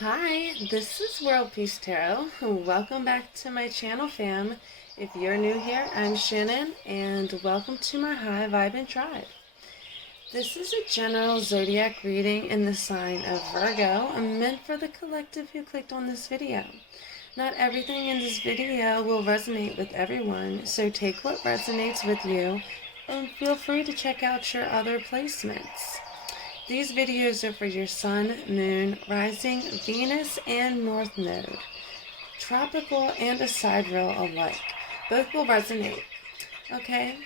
Hi, this is World Peace Tarot. Welcome back to my channel, fam. If you're new here, I'm Shannon, and welcome to my High Vibin' Tribe. This is a general zodiac reading in the sign of Virgo, meant for the collective who clicked on this video. Not everything in this video will resonate with everyone, so take what resonates with you, and feel free to check out your other placements. These videos are for your Sun, Moon, Rising, Venus, and North Node. Tropical and a sidereal alike. Both will resonate. Okay?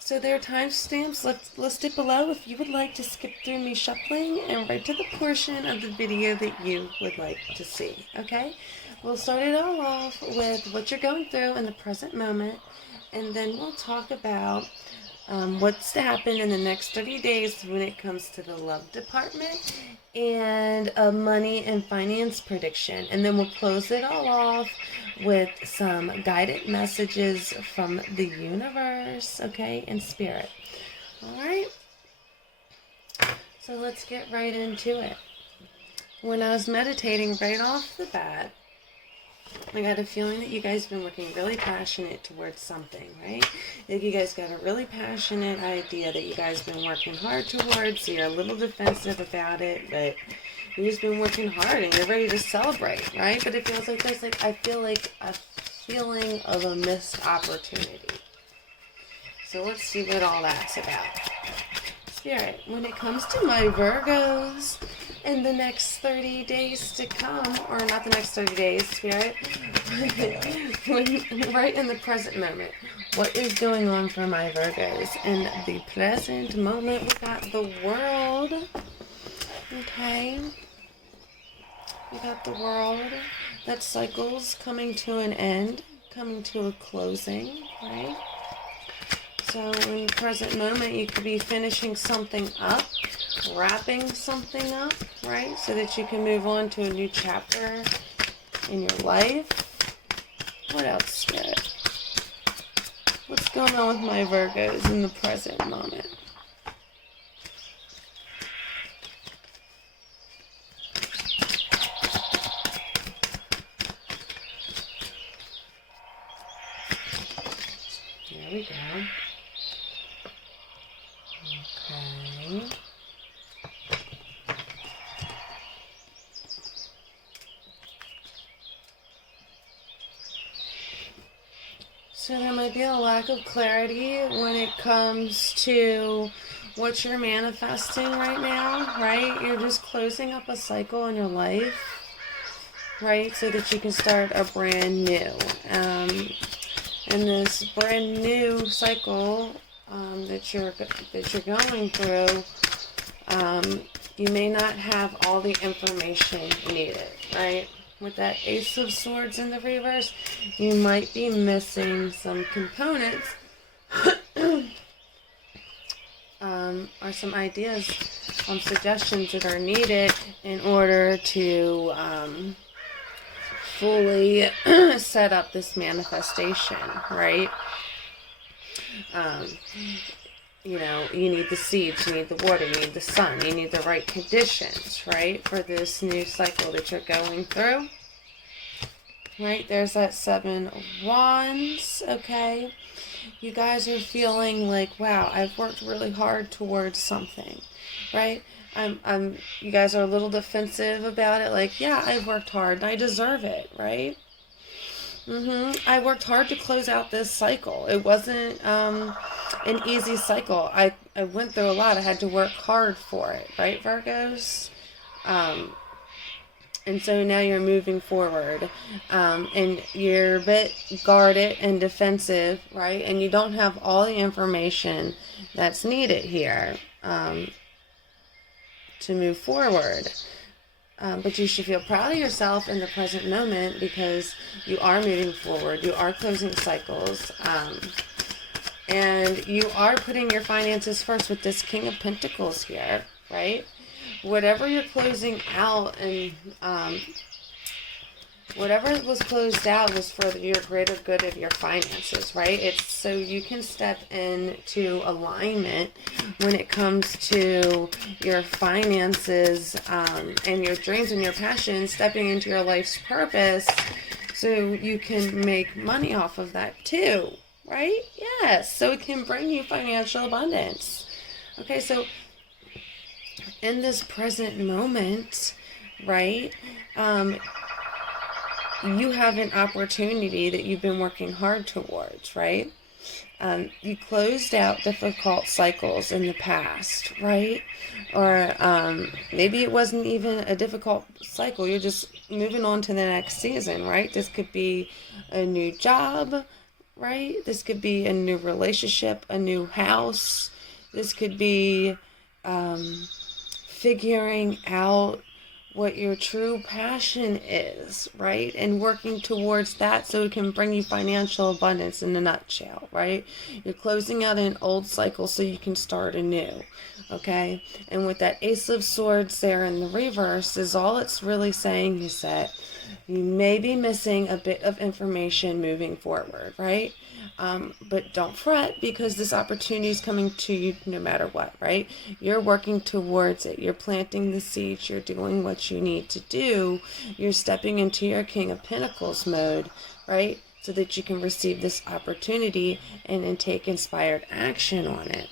So there are timestamps listed below if you would like to skip through me shuffling and right to the portion of the video that you would like to see. Okay? We'll start it all off with what you're going through in the present moment, and then we'll talk about what's to happen in the next 30 days when it comes to the love department and a money and finance prediction. And then we'll close it all off with some guided messages from the universe, okay, and spirit. All right? So let's get right into it. When I was meditating right off the bat, I got a feeling that you guys have been working really passionate towards something, right? Like you guys got a really passionate idea that you guys have been working hard towards. So you're a little defensive about it, but you've just been working hard and you're ready to celebrate, right? But it feels like there's I feel like a feeling of a missed opportunity. So let's see what all that's about. Spirit, when it comes to my Virgos, in the next 30 days to come, or not the next 30 days, Spirit, right in the present moment, what is going on for my Virgos? In the present moment, we got the World, okay? We got the World, that cycle's coming to an end, coming to a closing, right? So in the present moment, you could be finishing something up, wrapping something up, right? So that you can move on to a new chapter in your life. What else, Spirit? What's going on with my Virgos in the present moment? There we go. Okay. So there might be a lack of clarity when it comes to what you're manifesting right now, right? You're just closing up a cycle in your life, right? So that you can start a brand new. And this brand new cycle that you're going through, you may not have all the information needed, right? With that Ace of Swords in the reverse, you might be missing some components or some ideas, suggestions that are needed in order to fully set up this manifestation, right? You know, you need the seeds, you need the water, you need the sun, you need the right conditions, right, for this new cycle that you're going through. Right, there's that 7 of Wands, okay? You guys are feeling like, wow, I've worked really hard towards something, right? You guys are a little defensive about it, like, yeah, I've worked hard and I deserve it, right? I worked hard to close out this cycle. It wasn't an easy cycle. I went through a lot. I had to work hard for it, right, Virgos? And so now you're moving forward, and you're a bit guarded and defensive, right? And you don't have all the information that's needed here to move forward. But you should feel proud of yourself in the present moment because you are moving forward. You are closing cycles. And you are putting your finances first with this King of Pentacles here, right? Whatever you're closing out and Whatever was closed out was for your greater good of your finances, right? It's so you can step into alignment when it comes to your finances and your dreams and your passions, stepping into your life's purpose so you can make money off of that too, right? Yes, so it can bring you financial abundance. Okay, so in this present moment, right, you have an opportunity that you've been working hard towards, right? You closed out difficult cycles in the past, right? Or maybe it wasn't even a difficult cycle. You're just moving on to the next season, right? This could be a new job, right? This could be a new relationship, a new house. This could be figuring out what your true passion is, right? And working towards that so it can bring you financial abundance in a nutshell, right? You're closing out an old cycle so you can start anew, okay? And with that Ace of Swords there in the reverse is all it's really saying is that you may be missing a bit of information moving forward, right? But don't fret because this opportunity is coming to you no matter what, right? You're working towards it. You're planting the seeds. You're doing what you need to do. You're stepping into your King of Pentacles mode, right? So that you can receive this opportunity and then take inspired action on it.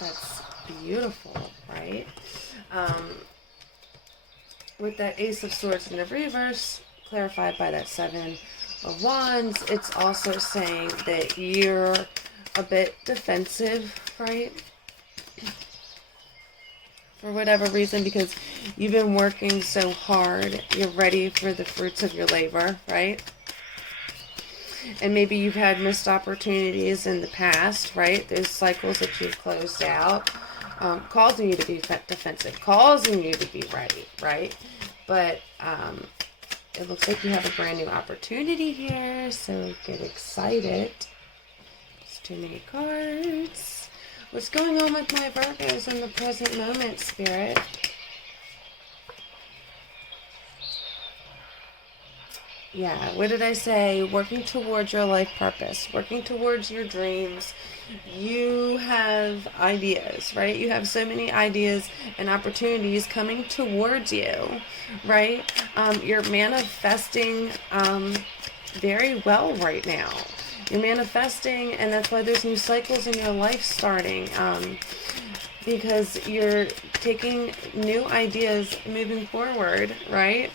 That's beautiful, right? With that Ace of Swords in the reverse, clarified by that Seven of Wands, it's also saying that you're a bit defensive, right? For whatever reason, because you've been working so hard, you're ready for the fruits of your labor, right? And maybe you've had missed opportunities in the past, right? Those cycles that you've closed out, causing you to be defensive, causing you to be ready, right? But it looks like you have a brand new opportunity here, so get excited. There's too many cards. What's going on with my Virgos in the present moment, Spirit? Yeah, what did I say? Working towards your life purpose, working towards your dreams. You have ideas, right? You have so many ideas and opportunities coming towards you, right? You're manifesting very well right now. You're manifesting, and that's why there's new cycles in your life starting. Because you're taking new ideas moving forward, right?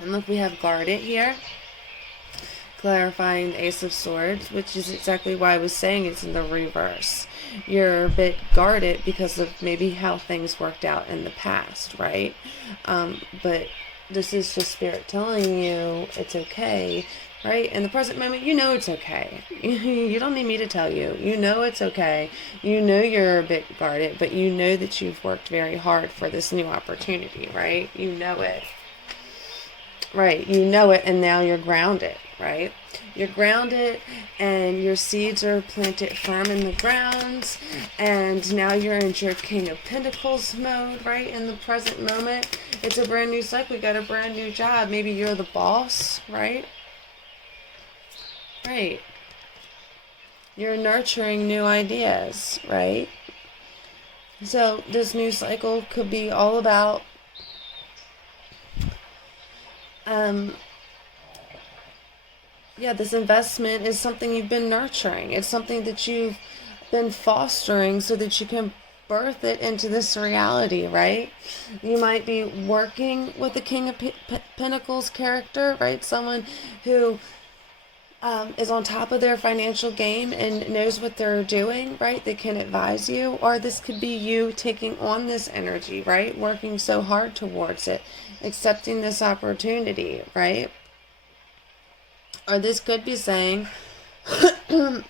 And look, we have guarded here, clarifying the Ace of Swords, which is exactly why I was saying it's in the reverse. You're a bit guarded because of maybe how things worked out in the past, right? But this is just Spirit telling you it's okay, right? In the present moment, you know it's okay. You don't need me to tell you. You know it's okay. You know you're a bit guarded, but you know that you've worked very hard for this new opportunity, right? You know it. Right, you know it, and now you're grounded, right? You're grounded, and your seeds are planted firm in the ground, and now you're in your King of Pentacles mode, right? In the present moment, it's a brand new cycle. You got a brand new job. Maybe you're the boss, right? Right. You're nurturing new ideas, right? So this new cycle could be all about this investment is something you've been nurturing. It's something that you've been fostering so that you can birth it into this reality, right? You might be working with the King of Pentacles character, right? Someone who is on top of their financial game and knows what they're doing, right? They can advise you. Or this could be you taking on this energy, right? Working so hard towards it, accepting this opportunity, right? Or this could be saying that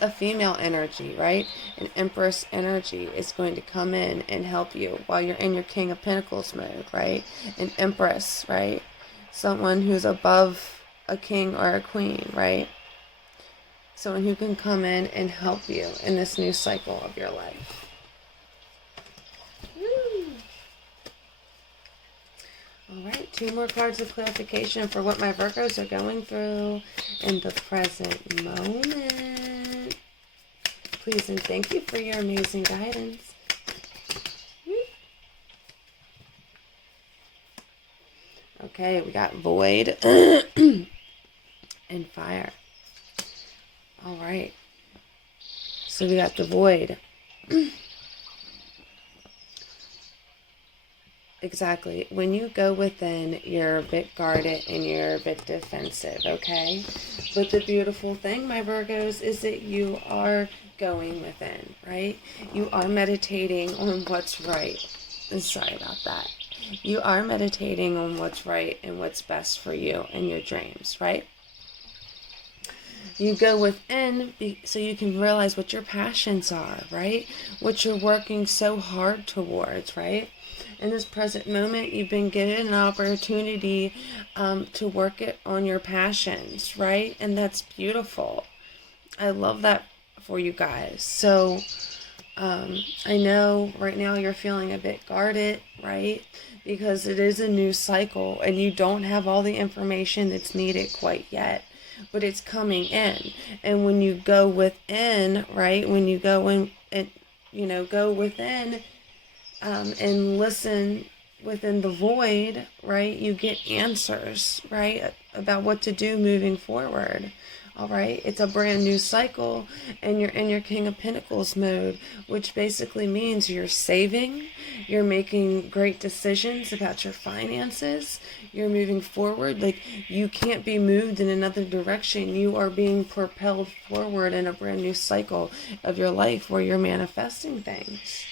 a female energy, right? An Empress energy is going to come in and help you while you're in your King of Pentacles mode, right? An Empress, right? Someone who's above a king or a queen, right? Someone who can come in and help you in this new cycle of your life. All right, 2 more cards of clarification for what my Virgos are going through in the present moment. Please and thank you for your amazing guidance. Okay, we got void and fire. All right. So we got the void. Exactly. When you go within, you're a bit guarded and you're a bit defensive, okay? But the beautiful thing, my Virgos, is that you are going within, right? You are meditating on what's right. And sorry about that. You are meditating on what's right and what's best for you and your dreams, right? You go within so you can realize what your passions are, right? What you're working so hard towards, right? In this present moment, you've been given an opportunity to work it on your passions, right? And that's beautiful. I love that for you guys. So I know right now you're feeling a bit guarded, right? Because it is a new cycle and you don't have all the information that's needed quite yet. But it's coming in. And when you go within, right? When you go in and, go within and listen within the void, right? You get answers, right? About what to do moving forward. All right. It's a brand new cycle and you're in your King of Pentacles mode, which basically means you're saving, you're making great decisions about your finances, you're moving forward. Like you can't be moved in another direction. You are being propelled forward in a brand new cycle of your life where you're manifesting things.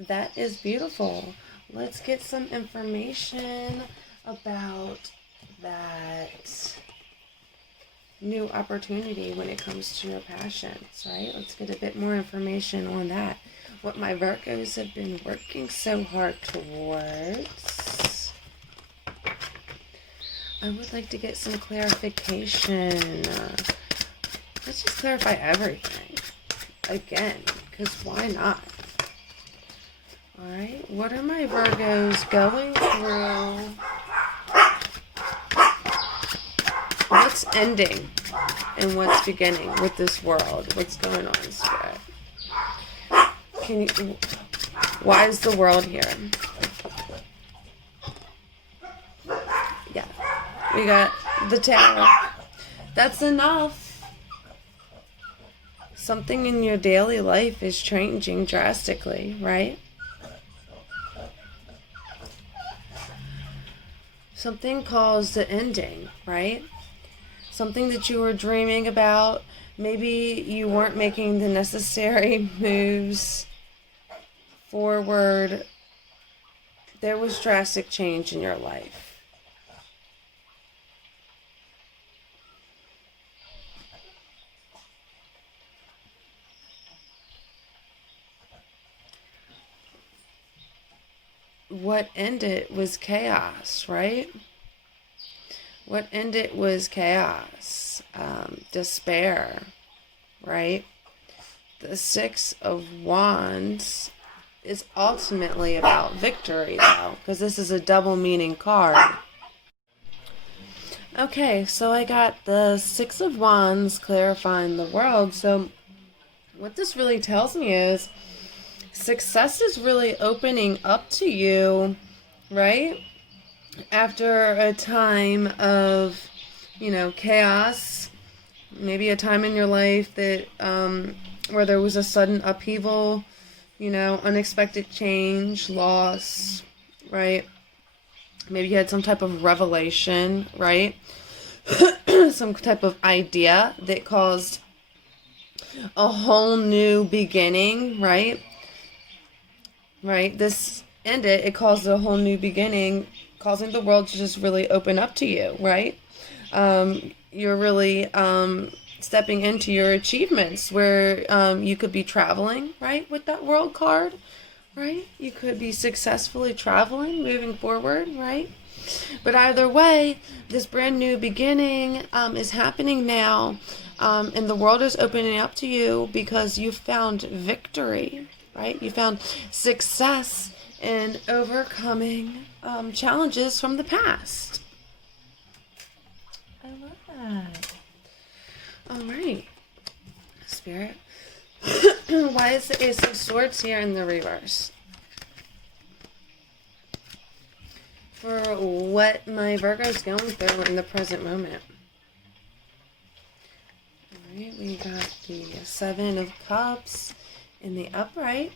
That is beautiful. Let's get some information about that new opportunity when it comes to your passions, right? Let's get a bit more information on that. What my Virgos have been working so hard towards. I would like to get some clarification. Let's just clarify everything again, because why not? All right, what are my Virgos going through? What's ending and what's beginning with this world? What's going on, Spirit? Why is the world here? Yeah, we got the Tower. That's enough. Something in your daily life is changing drastically, right? Something caused the ending, right? Something that you were dreaming about. Maybe you weren't making the necessary moves forward. There was drastic change in your life. What ended was chaos, right? What ended was chaos, despair, right? The Six of Wands is ultimately about victory, though, because this is a double meaning card. Okay, so I got the Six of Wands clarifying the world. So what this really tells me is success is really opening up to you, right? After a time of, chaos, maybe a time in your life that where there was a sudden upheaval, unexpected change, loss, right? Maybe you had some type of revelation, right? Some type of idea that caused a whole new beginning, right? Right? This ended, it caused a whole new beginning, causing the world to just really open up to you, right? You're really stepping into your achievements where you could be traveling, right, with that world card, right? You could be successfully traveling, moving forward, right? But either way, this brand new beginning is happening now, and the world is opening up to you because you found victory, right? You found success and overcoming challenges from the past. I love that. All right, Spirit. Why is the Ace of Swords here in the reverse? For what my Virgo is going through in the present moment. Alright, we got the Seven of Cups in the upright.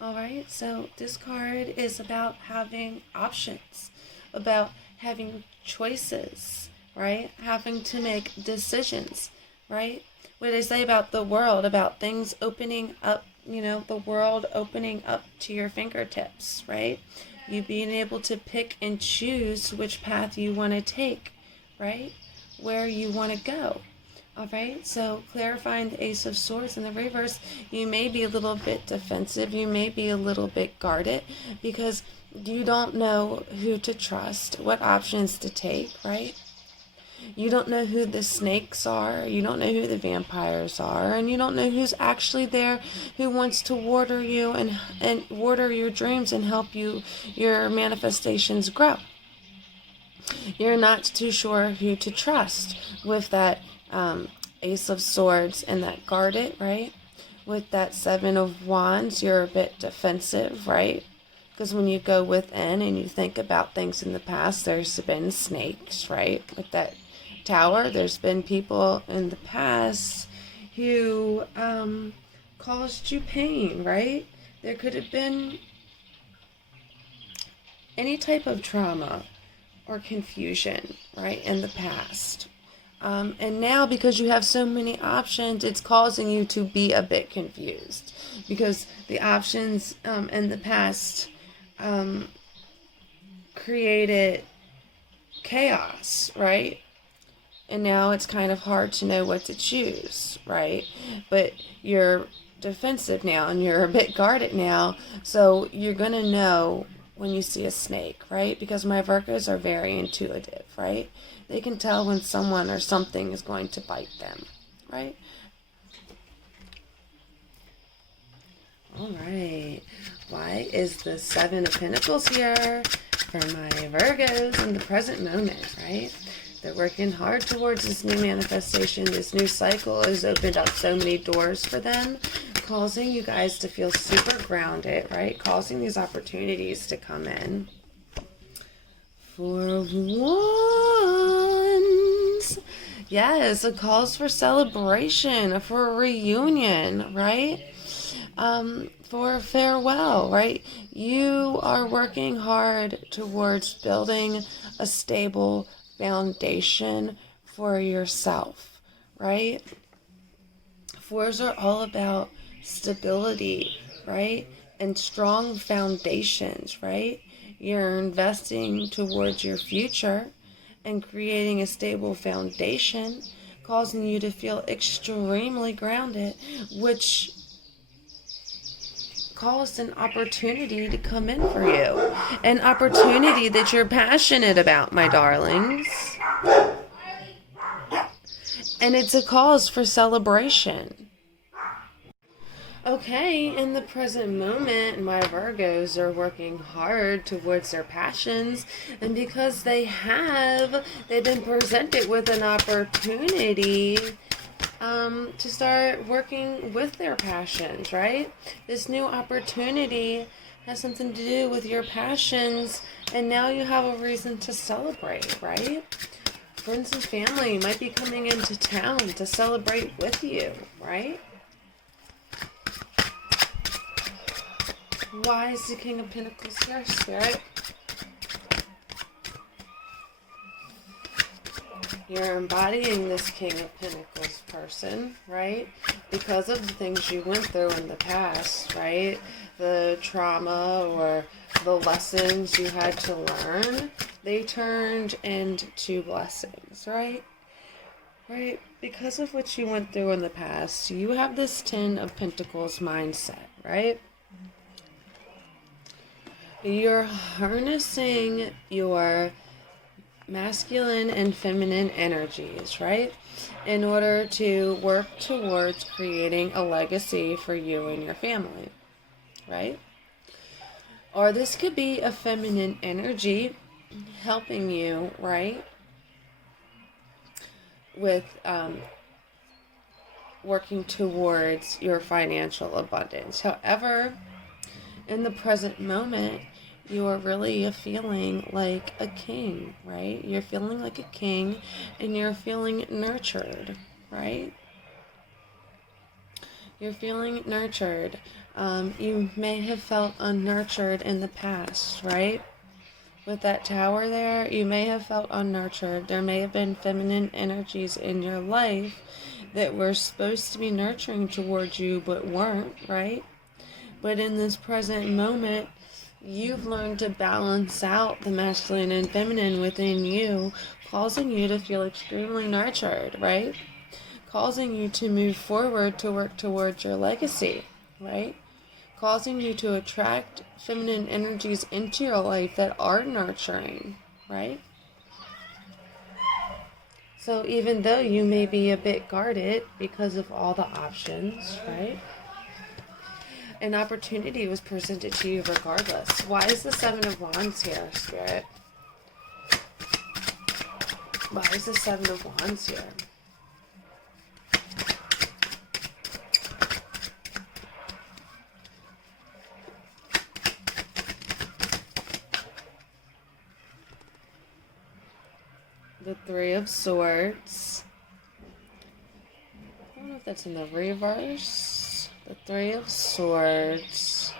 Alright, so this card is about having options, about having choices, right? Having to make decisions, right? What they say about the world, about things opening up, the world opening up to your fingertips, right? You being able to pick and choose which path you want to take, right? Where you want to go. All right, so clarifying the Ace of Swords in the reverse, you may be a little bit defensive. You may be a little bit guarded because you don't know who to trust, what options to take, right? You don't know who the snakes are. You don't know who the vampires are. And you don't know who's actually there who wants to water you and water your dreams and help your manifestations grow. You're not too sure who to trust with that Ace of Swords and that guarded, right? With that Seven of Wands, you're a bit defensive, right? Because when you go within and you think about things in the past, there's been snakes, right? With that Tower, there's been people in the past who caused you pain, right? There could have been any type of trauma or confusion, right, in the past. And now, because you have so many options, it's causing you to be a bit confused. Because the options in the past created chaos, right? And now it's kind of hard to know what to choose, right? But you're defensive now and you're a bit guarded now. So you're going to know when you see a snake, right? Because my Virgos are very intuitive, right? They can tell when someone or something is going to bite them, right? All right. Why is the Seven of Pentacles here for my Virgos in the present moment, right? They're working hard towards this new manifestation. This new cycle has opened up so many doors for them, causing you guys to feel super grounded, right? Causing these opportunities to come in. Four of Wands. Yes, it calls for celebration, for a reunion, right? For a farewell, right? You are working hard towards building a stable foundation for yourself, right? Fours are all about stability, right? And strong foundations, right? You're investing towards your future and creating a stable foundation, causing you to feel extremely grounded, which caused an opportunity to come in for you. An opportunity that you're passionate about, my darlings. And it's a cause for celebration. Okay, in the present moment, my Virgos are working hard towards their passions. And because they've been presented with an opportunity to start working with their passions, right? This new opportunity has something to do with your passions, and now you have a reason to celebrate, right? Friends and family might be coming into town to celebrate with you, right? Why is the King of Pentacles here, Spirit? You're embodying this King of Pentacles person, right? Because of the things you went through in the past, right? The trauma or the lessons you had to learn, they turned into blessings, right? Right? Because of what you went through in the past, you have this Ten of Pentacles mindset, right? You're harnessing your masculine and feminine energies, right? In order to work towards creating a legacy for you and your family, right? Or this could be a feminine energy helping you, right? With working towards your financial abundance. However, in the present moment, you are really feeling like a king, right? You're feeling like a king and you're feeling nurtured, right? You're feeling nurtured. You may have felt unnurtured in the past, right? With that tower there, you may have felt unnurtured. There may have been feminine energies in your life that were supposed to be nurturing towards you but weren't, right? But in this present moment, you've learned to balance out the masculine and feminine within you, causing you to feel extremely nurtured, right? Causing you to move forward to work towards your legacy, right? Causing you to attract feminine energies into your life that are nurturing, right? So even though you may be a bit guarded because of all the options, right? An opportunity was presented to you regardless. Why is the Seven of Wands here, Spirit? Why is the Seven of Wands here? The Three of Swords. I don't know if that's in the reverse. The Three of Swords.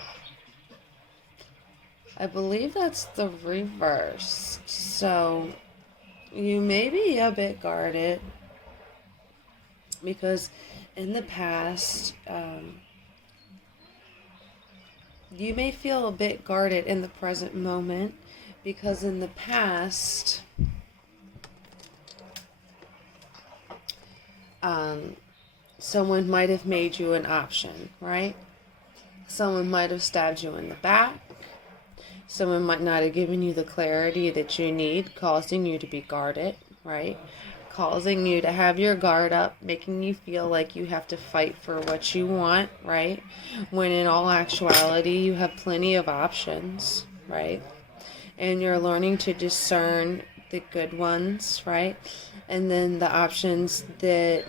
I believe that's the reverse. So you may be a bit guarded because in the past, you may feel a bit guarded in the present moment because in the past, someone might have made you an option, right? Someone might have stabbed you in the back. Someone might not have given you the clarity that you need, causing you to be guarded, right? Causing you to have your guard up, making you feel like you have to fight for what you want, right? When in all actuality, you have plenty of options, right? And you're learning to discern the good ones, right? And then the options that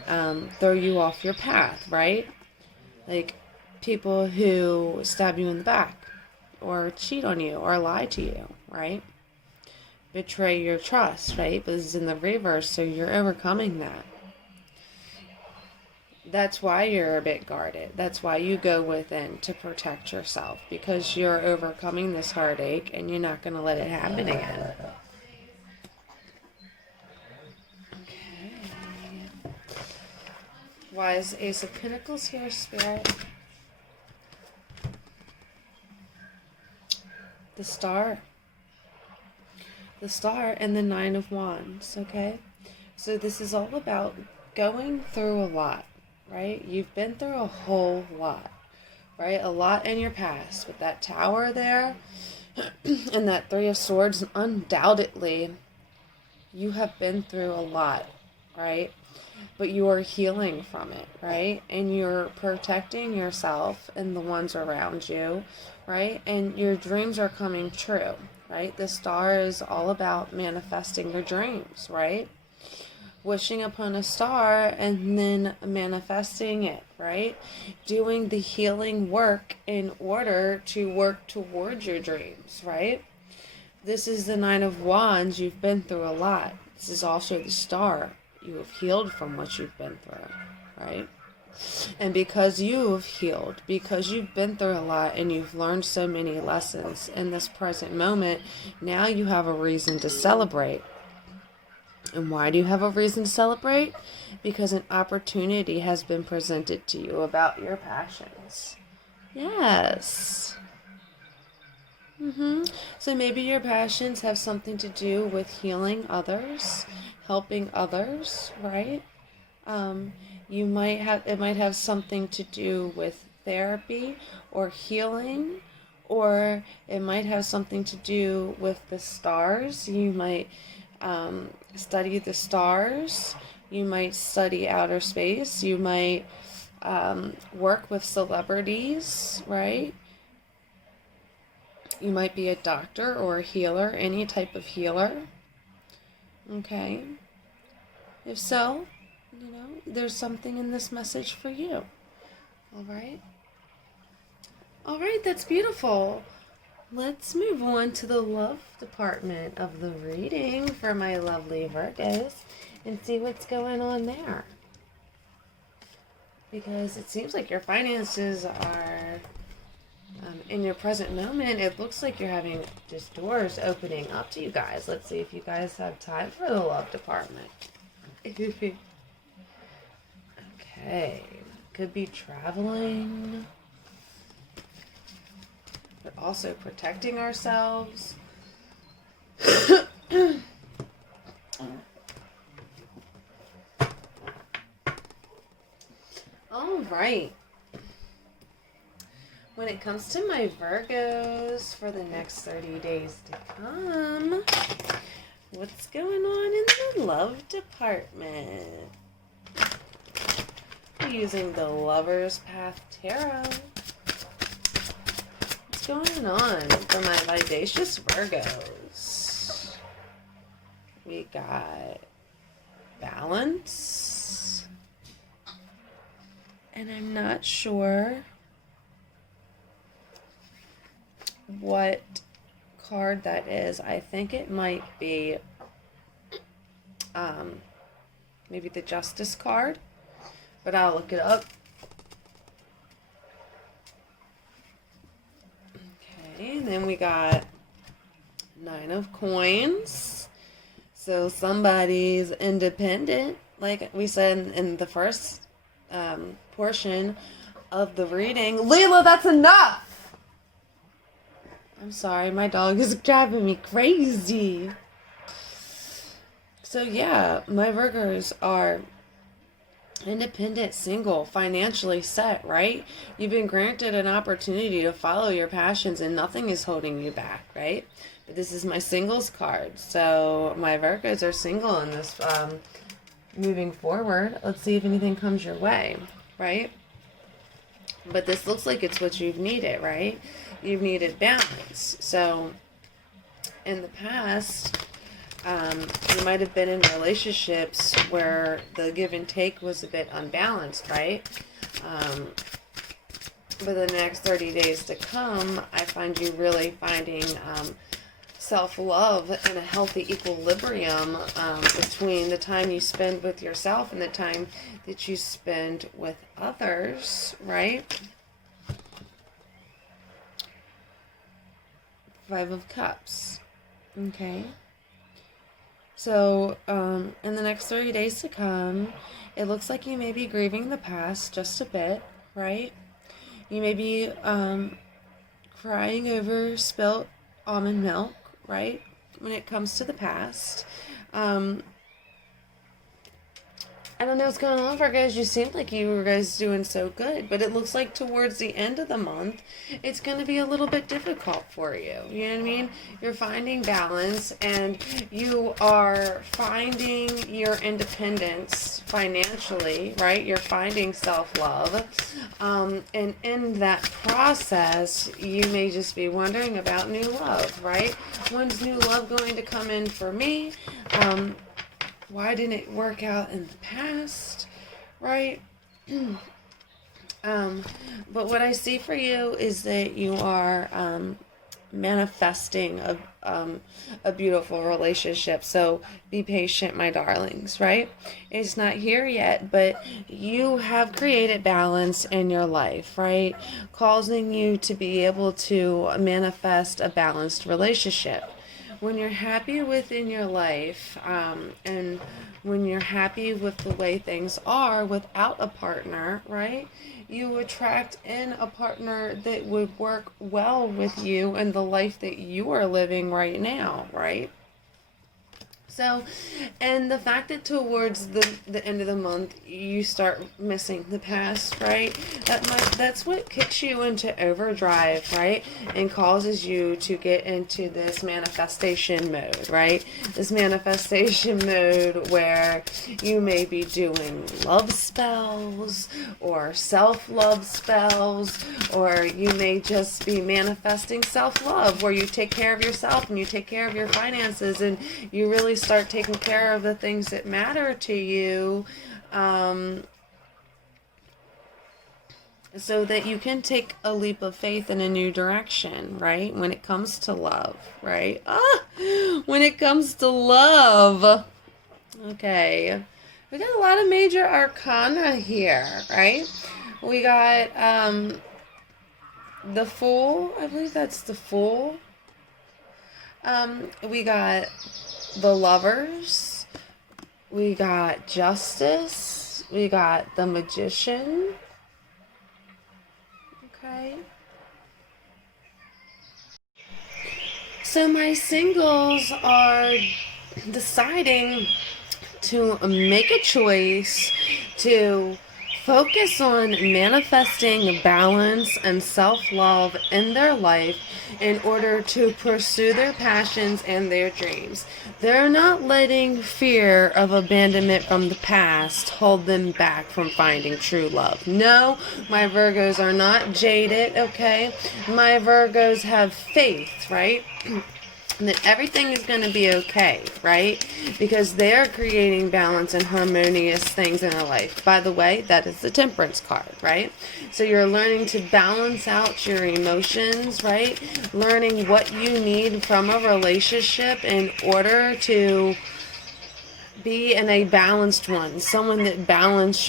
throw you off your path, right? Like people who stab you in the back or cheat on you or lie to you, right? Betray your trust, right? But this is in the reverse, so you're overcoming that. That's why you're a bit guarded. That's why you go within to protect yourself, because you're overcoming this heartache and you're not going to let it happen again. Why is the Ace of Pentacles here, Spirit? The Star. The Star and the Nine of Wands, okay? So this is all about going through a lot, right? You've been through a whole lot, right? A lot in your past. With that Tower there and that Three of Swords, undoubtedly, you have been through a lot, right? But you are healing from it, right? And you're protecting yourself and the ones around you, right? And your dreams are coming true, right? The Star is all about manifesting your dreams, right? Wishing upon a star and then manifesting it, right? Doing the healing work in order to work towards your dreams, right? This is the Nine of Wands. You've been through a lot. This is also the Star. You have healed from what you've been through, right? And because you've healed, because you've been through a lot and you've learned so many lessons in this present moment, now you have a reason to celebrate. And why do you have a reason to celebrate? Because an opportunity has been presented to you about your passions. Yes. So maybe your passions have something to do with healing others, helping others, right? It might have something to do with therapy or healing, or it might have something to do with the stars. You might study the stars. You might study outer space. You might work with celebrities, right? You might be a doctor or a healer, any type of healer. Okay. If so, there's something in this message for you. All right. All right, that's beautiful. Let's move on to the love department of the reading for my lovely Virgos and see what's going on there. Because it seems like your finances are, in your present moment, it looks like you're having just doors opening up to you guys. Let's see if you guys have time for the love department. Okay, could be traveling, but also protecting ourselves. All right. When it comes to my Virgos for the next 30 days to come, what's going on in the love department? Using the Lover's Path Tarot. What's going on for my vivacious Virgos? We got balance. And I'm not sure what card that is. I think it might be maybe the Justice card. But I'll look it up. Okay, and then we got 9 of Coins. So somebody's independent, like we said in the first portion of the reading. Leela, that's enough! I'm sorry, my dog is driving me crazy. So yeah, my Virgos are independent, single, financially set, right? You've been granted an opportunity to follow your passions and nothing is holding you back, right? But this is my singles card. So my Virgos are single in this moving forward. Let's see if anything comes your way, right? But this looks like it's what you've needed, right? You've needed balance. So in the past, you might have been in relationships where the give and take was a bit unbalanced, right? But the next 30 days to come, I find you really finding self-love and a healthy equilibrium between the time you spend with yourself and the time that you spend with others, right? 5 of Cups. Okay. So, in the next 30 days to come, it looks like you may be grieving the past just a bit, right? You may be crying over spilt almond milk, right? When it comes to the past. I don't know what's going on, Virgos. You seem like you were guys doing so good, but it looks like towards the end of the month, it's going to be a little bit difficult for you. You know what I mean? You're finding balance, and you are finding your independence financially, right? You're finding self-love. And in that process, you may just be wondering about new love, right? When's new love going to come in for me? Why didn't it work out in the past, right? But what I see for you is that you are manifesting a beautiful relationship. So be patient, my darlings, right? It's not here yet, but you have created balance in your life, right? Causing you to be able to manifest a balanced relationship. When you're happy within your life, and when you're happy with the way things are without a partner, right, you attract in a partner that would work well with you and the life that you are living right now, right? So, and the fact that towards the end of the month, you start missing the past, right? That's what kicks you into overdrive, right? And causes you to get into this manifestation mode, right? This manifestation mode where you may be doing love spells or self-love spells, or you may just be manifesting self-love where you take care of yourself and you take care of your finances and you really start taking care of the things that matter to you. So that you can take a leap of faith in a new direction, right? When it comes to love, right? When it comes to love. Okay. We got a lot of major arcana here, right? We got the Fool. I believe that's the Fool. We got the Lovers. We got Justice. We got the Magician. Okay. So my singles are deciding to make a choice to focus on manifesting balance and self-love in their life in order to pursue their passions and their dreams. They're not letting fear of abandonment from the past hold them back from finding true love. No, my Virgos are not jaded, okay? My Virgos have faith, right? That everything is going to be okay, right? Because they're creating balance and harmonious things in their life. By the way, that is the Temperance card, right? So you're learning to balance out your emotions, right? Learning what you need from a relationship in order to be in a balanced one, someone that balances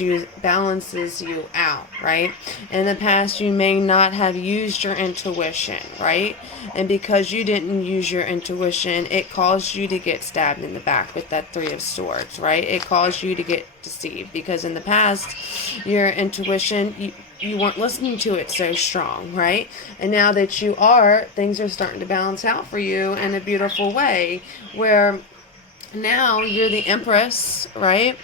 you out, right? In the past, you may not have used your intuition, right? And because you didn't use your intuition, it caused you to get stabbed in the back with that Three of Swords, right? It caused you to get deceived because in the past, your intuition, you weren't listening to it so strong, right? And now that you are, things are starting to balance out for you in a beautiful way where now you're the Empress, right?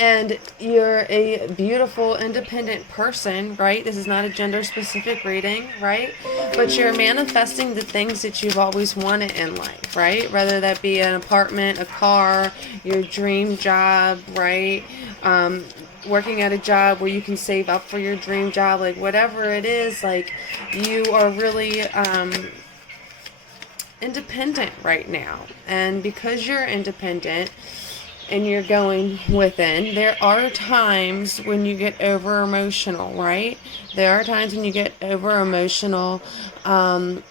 And you're a beautiful, independent person, right? This is not a gender-specific reading, right? But you're manifesting the things that you've always wanted in life, right? Whether that be an apartment, a car, your dream job, right? Working at a job where you can save up for your dream job, like whatever it is, like you are really independent right now. And because you're independent and you're going within, there are times when you get over emotional, right? There are times when you get over emotional and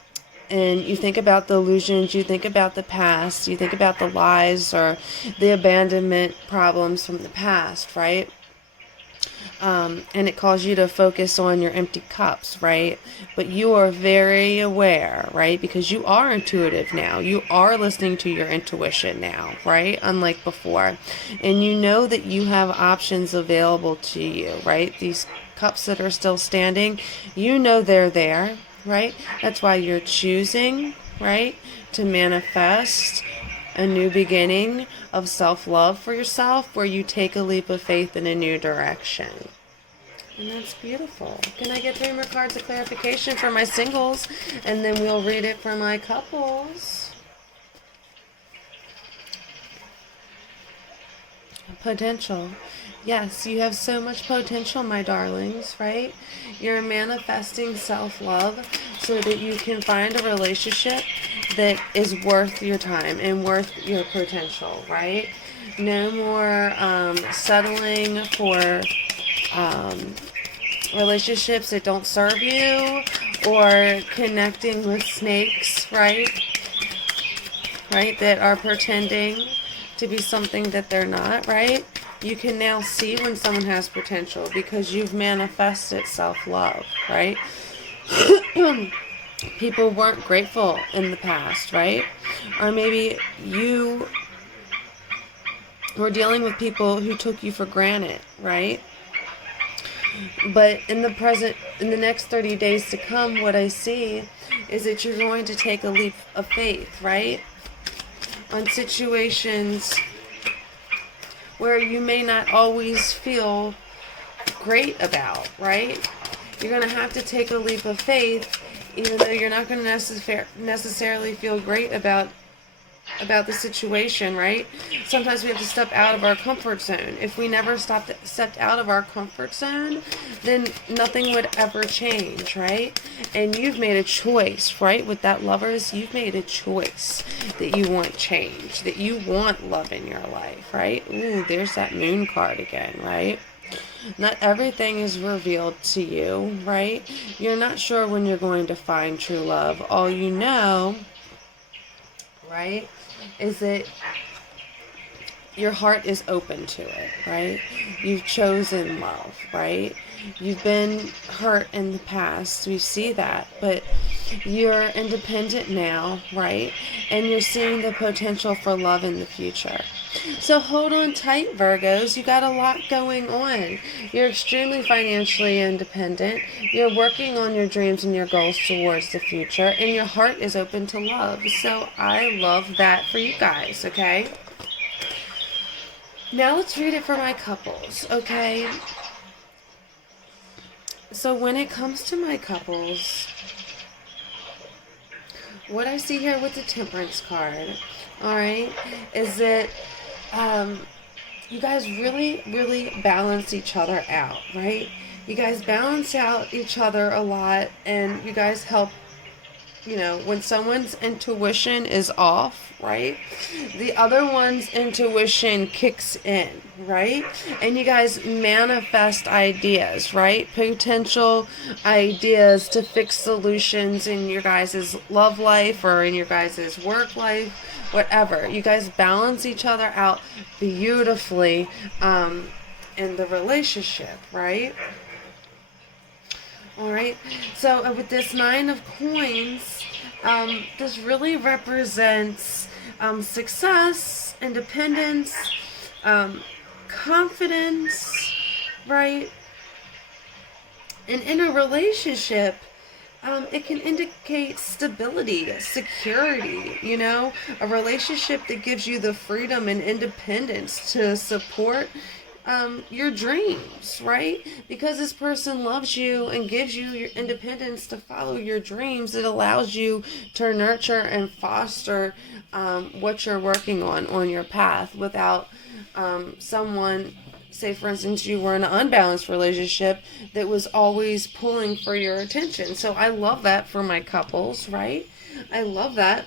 you think about the illusions, you think about the past, you think about the lies or the abandonment problems from the past, right? And it calls you to focus on your empty cups, right? But you are very aware, right? Because you are intuitive now. You are listening to your intuition now, right? Unlike before. And you know that you have options available to you, right? These cups that are still standing, you know they're there, right? That's why you're choosing, right? To manifest a new beginning of self-love for yourself where you take a leap of faith in a new direction. And that's beautiful. Can I get 3 more cards of clarification for my singles? And then we'll read it for my couples. Potential. Yes, you have so much potential, my darlings, right? You're manifesting self-love so that you can find a relationship that is worth your time and worth your potential, right? No more settling for relationships that don't serve you or connecting with snakes, right? Right? That are pretending to be something that they're not, right? You can now see when someone has potential because you've manifested self-love, right? People weren't grateful in the past, right? Or maybe you were dealing with people who took you for granted, right? But in the present, in the next 30 days to come, what I see is that you're going to take a leap of faith, right? On situations where you may not always feel great about, right? You're going to have to take a leap of faith, even though you're not going to necessarily feel great about the situation, right? Sometimes we have to step out of our comfort zone. If we never stepped out of our comfort zone, then nothing would ever change, right? And you've made a choice, right? With that Lovers, you've made a choice that you want change, that you want love in your life, right? Ooh, there's that Moon card again, right? Not everything is revealed to you, right? You're not sure when you're going to find true love. All you know, right, is that your heart is open to it, right? You've chosen love, right? You've been hurt in the past. We see that, but you're independent now, right? And you're seeing the potential for love in the future. So hold on tight, Virgos. You got a lot going on. You're extremely financially independent. You're working on your dreams and your goals towards the future, and your heart is open to love. So I love that for you guys, okay? Now let's read it for my couples, okay? So when it comes to my couples, what I see here with the Temperance card, alright, is that you guys really balance each other out, right? You guys balance out each other a lot, and you guys help, you know, when someone's intuition is off, right, the other one's intuition kicks in, right? And you guys manifest ideas, right? Potential ideas to fix solutions in your guys' love life or in your guys' work life, whatever. You guys balance each other out beautifully in the relationship, right? Alright, so with this Nine of Coins, this really represents success, independence, confidence, right? And in a relationship, it can indicate stability, security, you know? A relationship that gives you the freedom and independence to support your dreams, right? Because this person loves you and gives you your independence to follow your dreams. It allows you to nurture and foster what you're working on your path without someone, say for instance you were in an unbalanced relationship that was always pulling for your attention. So I love that for my couples, right? I love that.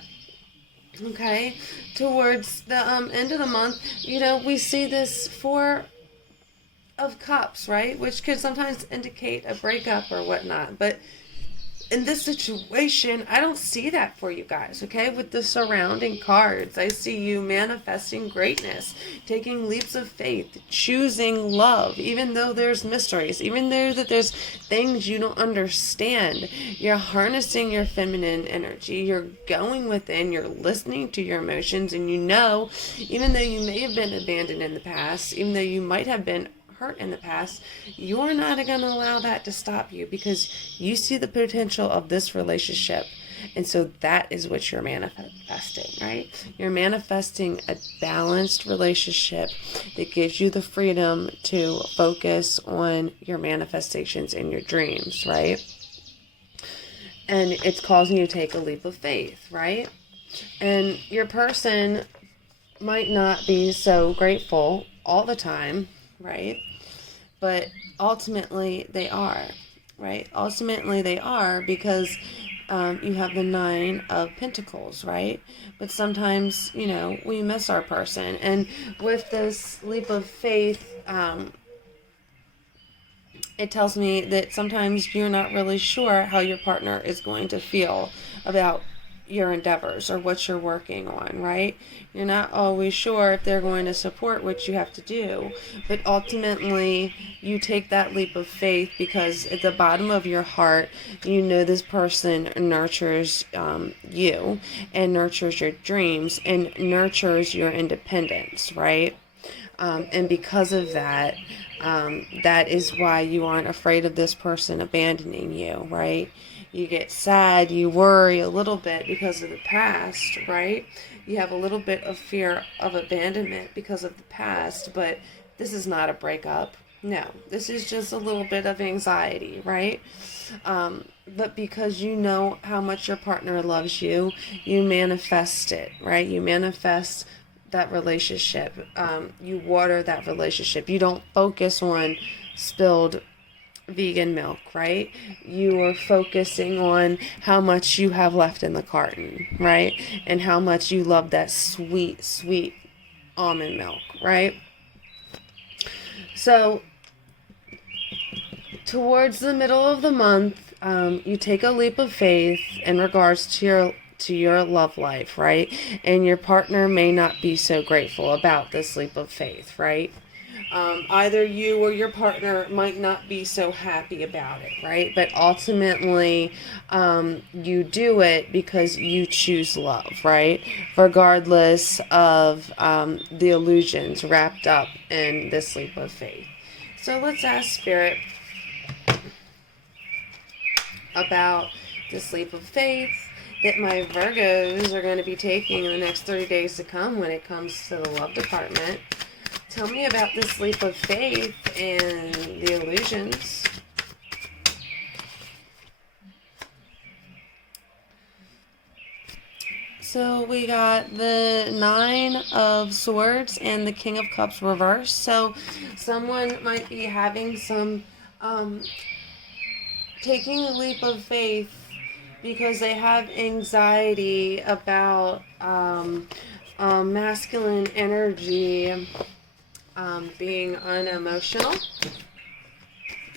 Okay, towards the end of the month, you know, we see this Four of Cups, right? Which could sometimes indicate a breakup or whatnot. But in this situation, I don't see that for you guys, okay? With the surrounding cards, I see you manifesting greatness, taking leaps of faith, choosing love, even though there's mysteries, even though that there's things you don't understand. You're harnessing your feminine energy. You're going within, you're listening to your emotions, and you know, even though you may have been abandoned in the past, even though you might have been hurt in the past, you're not going to allow that to stop you because you see the potential of this relationship. And so that is what you're manifesting, right? You're manifesting a balanced relationship that gives you the freedom to focus on your manifestations and your dreams, right? And it's causing you to take a leap of faith, right? And your person might not be so grateful all the time, right? But ultimately they are, right? Ultimately they are because you have the Nine of Pentacles, right? But sometimes, you know, we miss our person. And with this leap of faith, it tells me that sometimes you're not really sure how your partner is going to feel about your endeavors or what you're working on, right? You're not always sure if they're going to support what you have to do, but ultimately you take that leap of faith because at the bottom of your heart, you know this person nurtures you and nurtures your dreams and nurtures your independence, right? And because of that, that is why you aren't afraid of this person abandoning you, right? You get sad, you worry a little bit because of the past, right? You have a little bit of fear of abandonment because of the past, but this is not a breakup, No, this is just a little bit of anxiety, right? But because you know how much your partner loves you, you manifest it, right? You manifest that relationship. You water that relationship. You don't focus on spilled vegan milk, right? You are focusing on how much you have left in the carton, right? And how much you love that sweet, sweet almond milk, right? So towards the middle of the month, you take a leap of faith in regards to your love life, right? And your partner may not be so grateful about this leap of faith, right? Either you or your partner might not be so happy about it, right? But ultimately, you do it because you choose love, right? Regardless of the illusions wrapped up in this leap of faith. So let's ask Spirit about this leap of faith that my Virgos are going to be taking in the next 30 days to come when it comes to the love department. Tell me about this leap of faith and the illusions. So we got the Nine of Swords and the King of Cups reversed. So someone might be having some taking a leap of faith because they have anxiety about masculine energy being unemotional,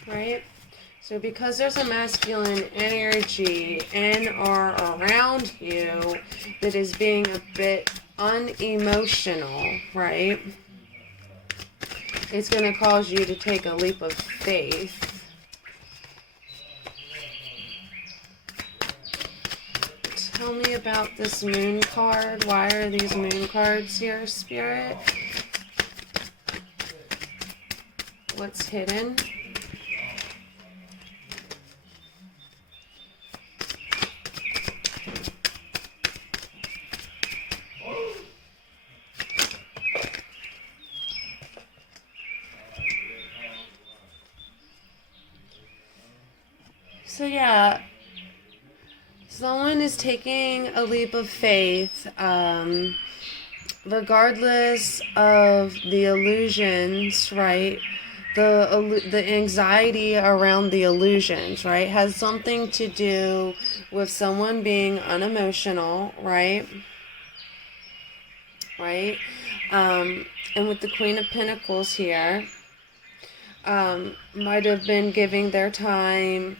right? So because there's a masculine energy in or around you that is being a bit unemotional, right? It's going to cause you to take a leap of faith. Tell me about this moon card. Why are these moon cards here, Spirit? What's hidden? So yeah, someone is taking a leap of faith, regardless of the illusions, right? The anxiety around the illusions, right, has something to do with someone being unemotional, right? Right? And with the Queen of Pentacles here, might have been giving their time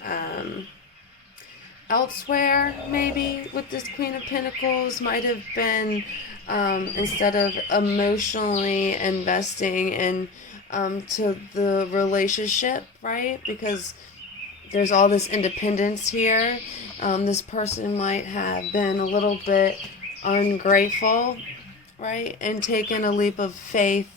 elsewhere, maybe, with this Queen of Pentacles. Might have been, instead of emotionally investing in to the relationship, right? Because there's all this independence here. This person might have been a little bit ungrateful, right? And taken a leap of faith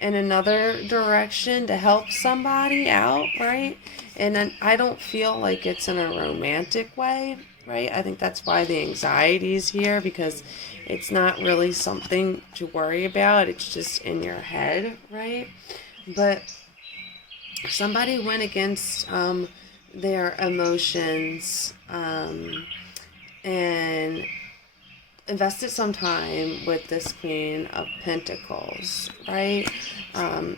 in another direction to help somebody out, right? And I don't feel like it's in a romantic way, right? I think that's why the anxiety is here, because it's not really something to worry about. It's just in your head, right? But somebody went against their emotions and invested some time with this Queen of Pentacles, right? And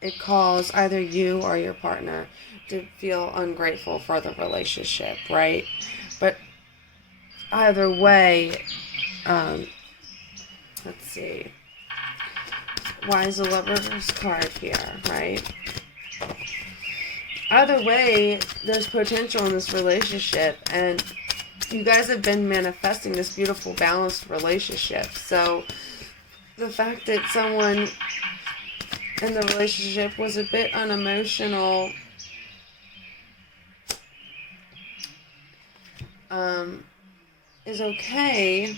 it caused either you or your partner to feel ungrateful for the relationship, right? But either way, let's see. Why is the Lover's card here, right? Either way, there's potential in this relationship, and you guys have been manifesting this beautiful, balanced relationship. So the fact that someone in the relationship was a bit unemotional is okay,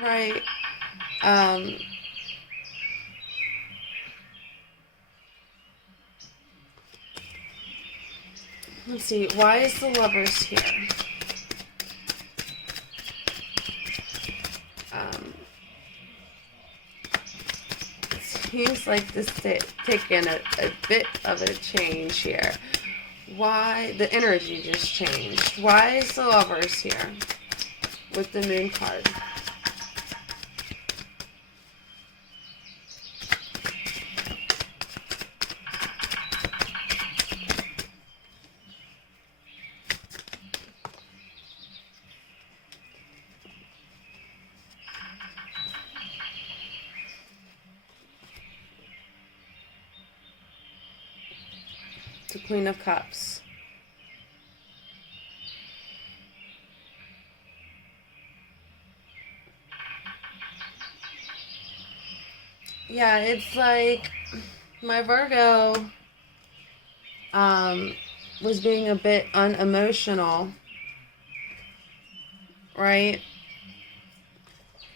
right? Let's see, why is the Lovers here? seems like this taking a bit of a change here. Why? The energy just changed. Why is the Lovers here with the Moon card? The Queen of Cups. Yeah, it's like my Virgo was being a bit unemotional, right?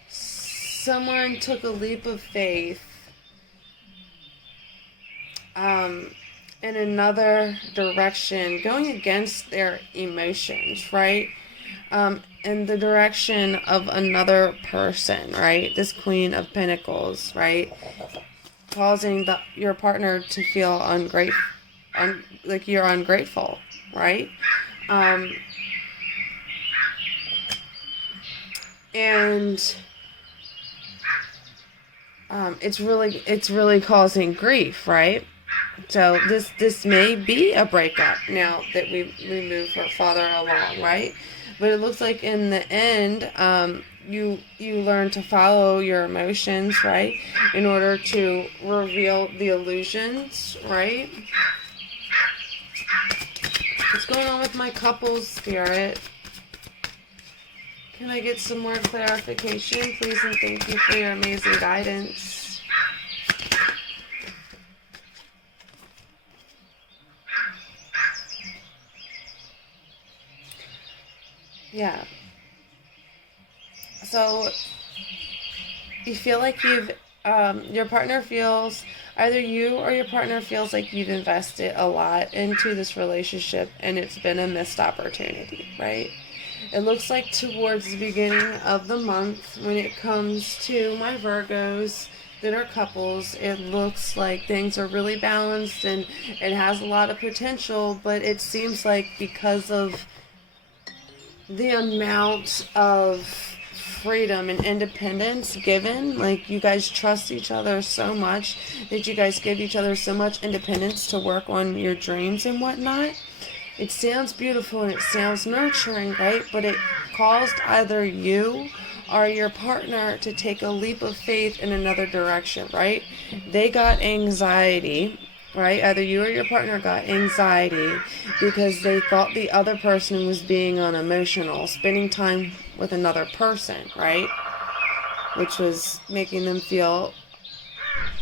Someone took a leap of faith in another direction, going against their emotions, right? In the direction of another person, right? This Queen of Pentacles, right? Causing your partner to feel like you're ungrateful, right? And it's really causing grief, right? So this may be a breakup now that we move farther along, right? But it looks like in the end, you learn to follow your emotions, right? In order to reveal the illusions, right? What's going on with my couples spirit? Can I get some more clarification, please? And thank you for your amazing guidance. Yeah. So you feel like your partner feels, either you or your partner feels like you've invested a lot into this relationship and it's been a missed opportunity, right? It looks like towards the beginning of the month, when it comes to my Virgos that are couples, it looks like things are really balanced and it has a lot of potential, but it seems like because of the amount of freedom and independence given, like you guys trust each other so much that you guys give each other so much independence to work on your dreams and whatnot. It sounds beautiful and it sounds nurturing, right? But it caused either you or your partner to take a leap of faith in another direction, right? They got anxiety, right? Either you or your partner got anxiety because they thought the other person was being unemotional, spending time with another person, right? Which was making them feel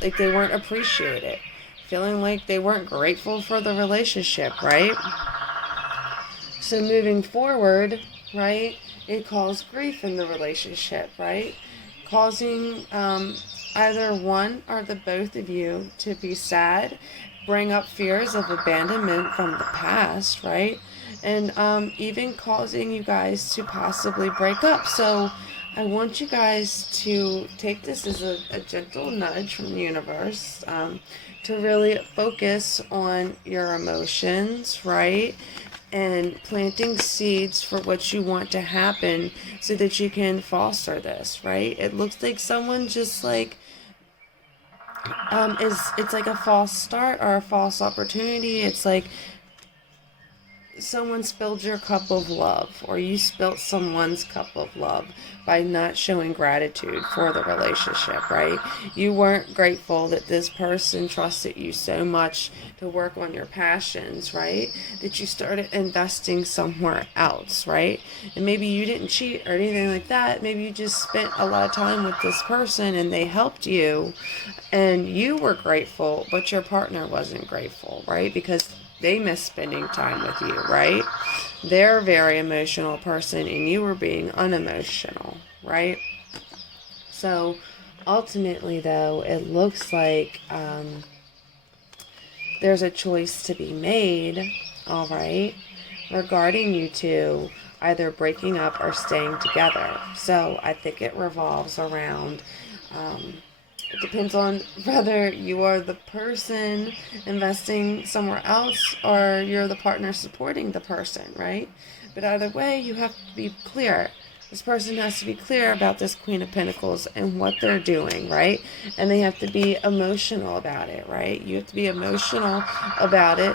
like they weren't appreciated, feeling like they weren't grateful for the relationship, right? So moving forward, right, it caused grief in the relationship, right? Causing either one or the both of you to be sad, bring up fears of abandonment from the past, right? And even causing you guys to possibly break up. So I want you guys to take this as a gentle nudge from the universe, to really focus on your emotions, right? And planting seeds for what you want to happen so that you can foster this, right? It looks like someone just like it's like a false start or a false opportunity. It's like someone spilled your cup of love, or you spilled someone's cup of love by not showing gratitude for the relationship, right? You weren't grateful that this person trusted you so much to work on your passions, right? That you started investing somewhere else, right? And maybe you didn't cheat or anything like that. Maybe you just spent a lot of time with this person and they helped you and you were grateful, but your partner wasn't grateful, right? Because they miss spending time with you, right? They're a very emotional person and you were being unemotional, right? So ultimately, though, it looks like there's a choice to be made, all right, regarding you two either breaking up or staying together. So I think it revolves around It depends on whether you are the person investing somewhere else or you're the partner supporting the person, right? But either way, you have to be clear. This person has to be clear about this Queen of Pentacles and what they're doing, right? And they have to be emotional about it, right? You have to be emotional about it.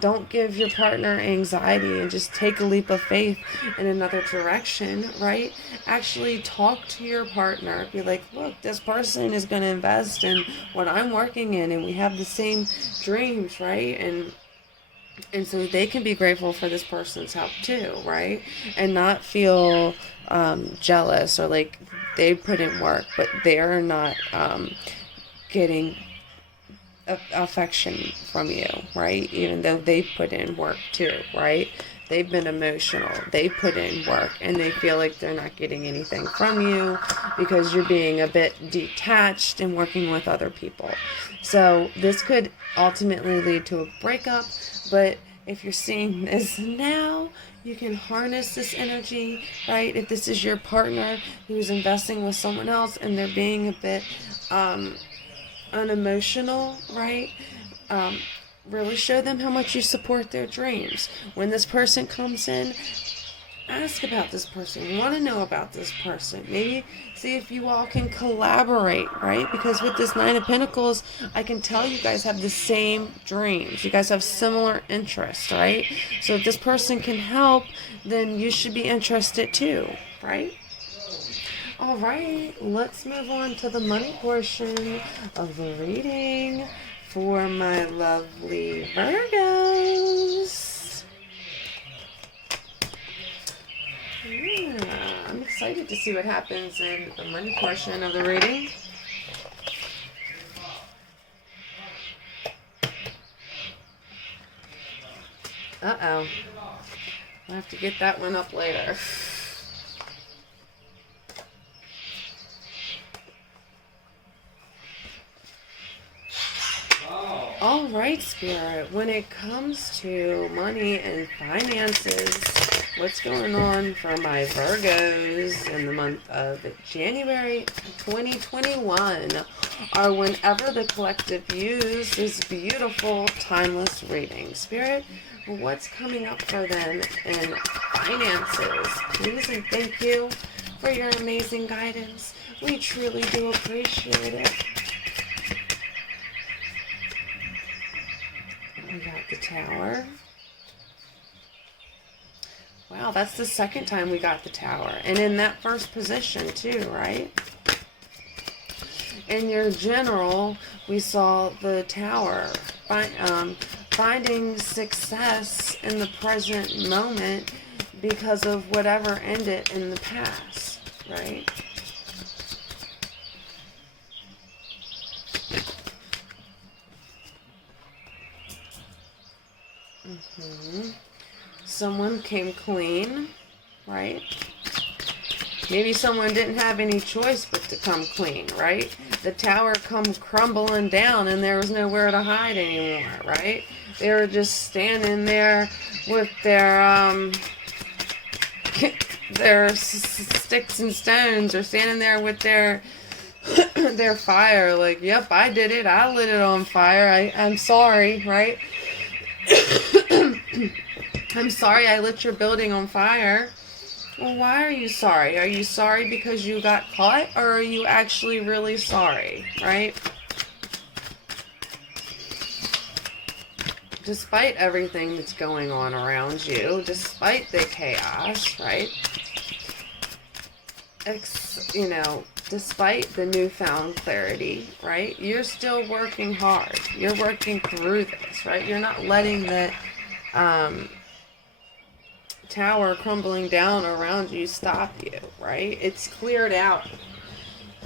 Don't give your partner anxiety and just take a leap of faith in another direction, right? Actually talk to your partner. Be like, look, this person is going to invest in what I'm working in, and we have the same dreams, right? And so they can be grateful for this person's help too, right? And not feel jealous or like they put in work, but they're not getting affection from you, right? Even though they put in work too, right? They've been emotional, they put in work, and they feel like they're not getting anything from you because you're being a bit detached and working with other people. So this could ultimately lead to a breakup, but if you're seeing this now, you can harness this energy, right? If this is your partner who's investing with someone else and they're being a bit unemotional, right? Really show them how much you support their dreams. When this person comes in, ask about this person. You want to know about this person. Maybe see if you all can collaborate, right? Because with this Nine of Pentacles, I can tell you guys have the same dreams. You guys have similar interests, right? So if this person can help, then you should be interested too, right? All right, let's move on to the money portion of the reading for my lovely Virgos. Yeah, I'm excited to see what happens in the money portion of the reading. Uh-oh. I'll have to get that one up later. All right, Spirit, when it comes to money and finances, what's going on for my Virgos in the month of January 2021, or whenever the collective use this beautiful, timeless reading? Spirit, what's coming up for them in finances? Please and thank you for your amazing guidance. We truly do appreciate it. We got the Tower. Wow, that's the second time we got the Tower. And in that first position too, right? In your general, we saw the Tower. Finding success in the present moment because of whatever ended in the past, right? Someone came clean, right? Maybe someone didn't have any choice but to come clean, right? The Tower come crumbling down and there was nowhere to hide anymore, right? They were just standing there with their sticks and stones, or standing there with their their fire, like, yep, I did it, I lit it on fire, I'm sorry, right? I'm sorry I lit your building on fire. Well, why are you sorry? Are you sorry because you got caught, or are you actually really sorry, right? Despite everything that's going on around you, despite the chaos, right? Despite the newfound clarity, right? You're still working hard. You're working through this, right? You're not letting the Tower crumbling down around you stop you, right? It's cleared out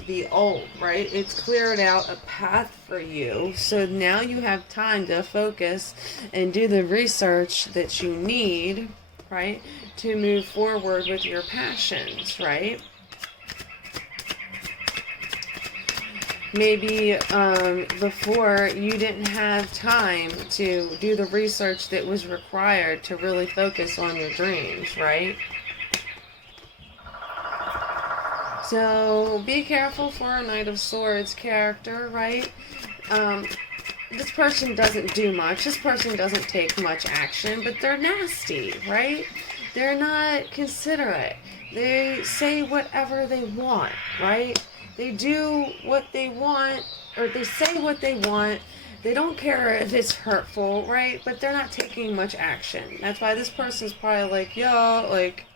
the old, right? It's cleared out a path for you. So now you have time to focus and do the research that you need, right? To move forward with your passions, right? Maybe before you didn't have time to do the research that was required to really focus on your dreams, right? So be careful for a Knight of Swords character, right? This person doesn't do much. This person doesn't take much action, but they're nasty, right? They're not considerate. They say whatever they want, right? They do what they want, or they say what they want. They don't care if it's hurtful, right? But they're not taking much action. That's why this person's probably like, yo, like,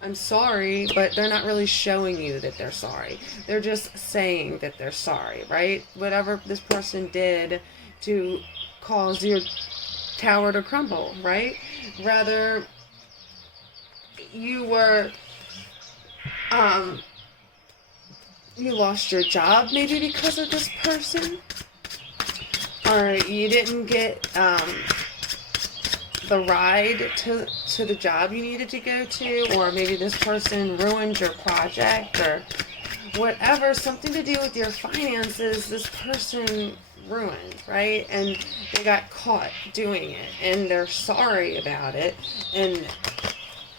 I'm sorry, but they're not really showing you that they're sorry. They're just saying that they're sorry, right? Whatever this person did to cause your tower to crumble, right? Rather, you were, you lost your job maybe because of this person, or you didn't get, the ride to the job you needed to go to, or maybe this person ruined your project, or whatever, something to do with your finances, this person ruined, right? And they got caught doing it, and they're sorry about it, and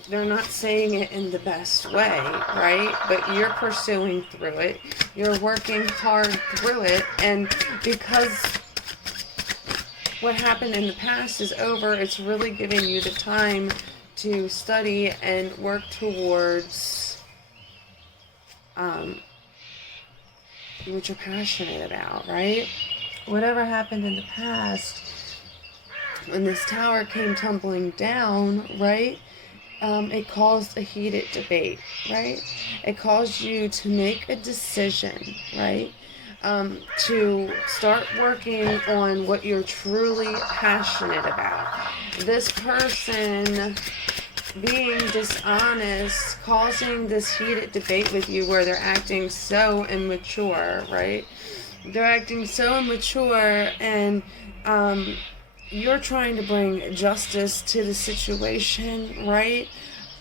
they're not saying it in the best way, right? But you're pursuing through it, you're working hard through it, and because what happened in the past is over, it's really giving you the time to study and work towards what you're passionate about, right? Whatever happened in the past, when this tower came tumbling down, right? It caused a heated debate, right? It caused you to make a decision, right? To start working on what you're truly passionate about. This person being dishonest, causing this heated debate with you where they're acting so immature, right? They're acting so immature, and you're trying to bring justice to the situation, right?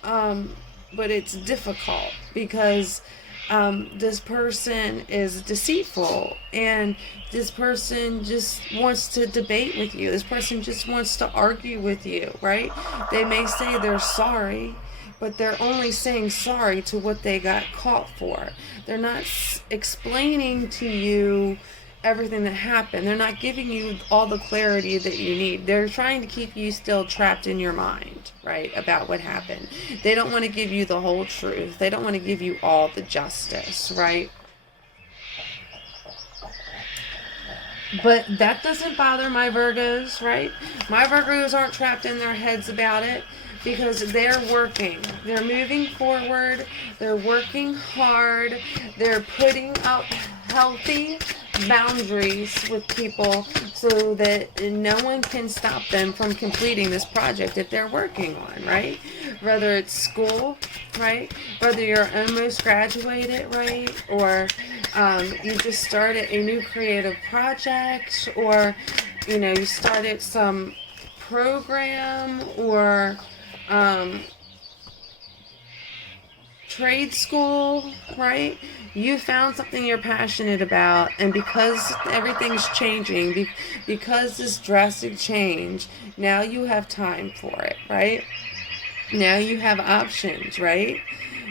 But it's difficult because this person is deceitful, and this person just wants to debate with you. This person just wants to argue with you, right? They may say they're sorry, but they're only saying sorry to what they got caught for. They're not explaining to you everything that happened. They're not giving you all the clarity that you need. They're trying to keep you still trapped in your mind, right, about what happened. They don't want to give you the whole truth. They don't want to give you all the justice, right? But that doesn't bother my Virgos, right? My Virgos aren't trapped in their heads about it, because they're working. They're moving forward. They're working hard. They're putting up healthy boundaries with people so that no one can stop them from completing this project that they're working on, right? Whether it's school, right? Whether you're almost graduated, right? Or you just started a new creative project, or you started some program, or trade school, right? You found something you're passionate about, and because everything's changing, because this drastic change, now you have time for it, right? Now you have options, right?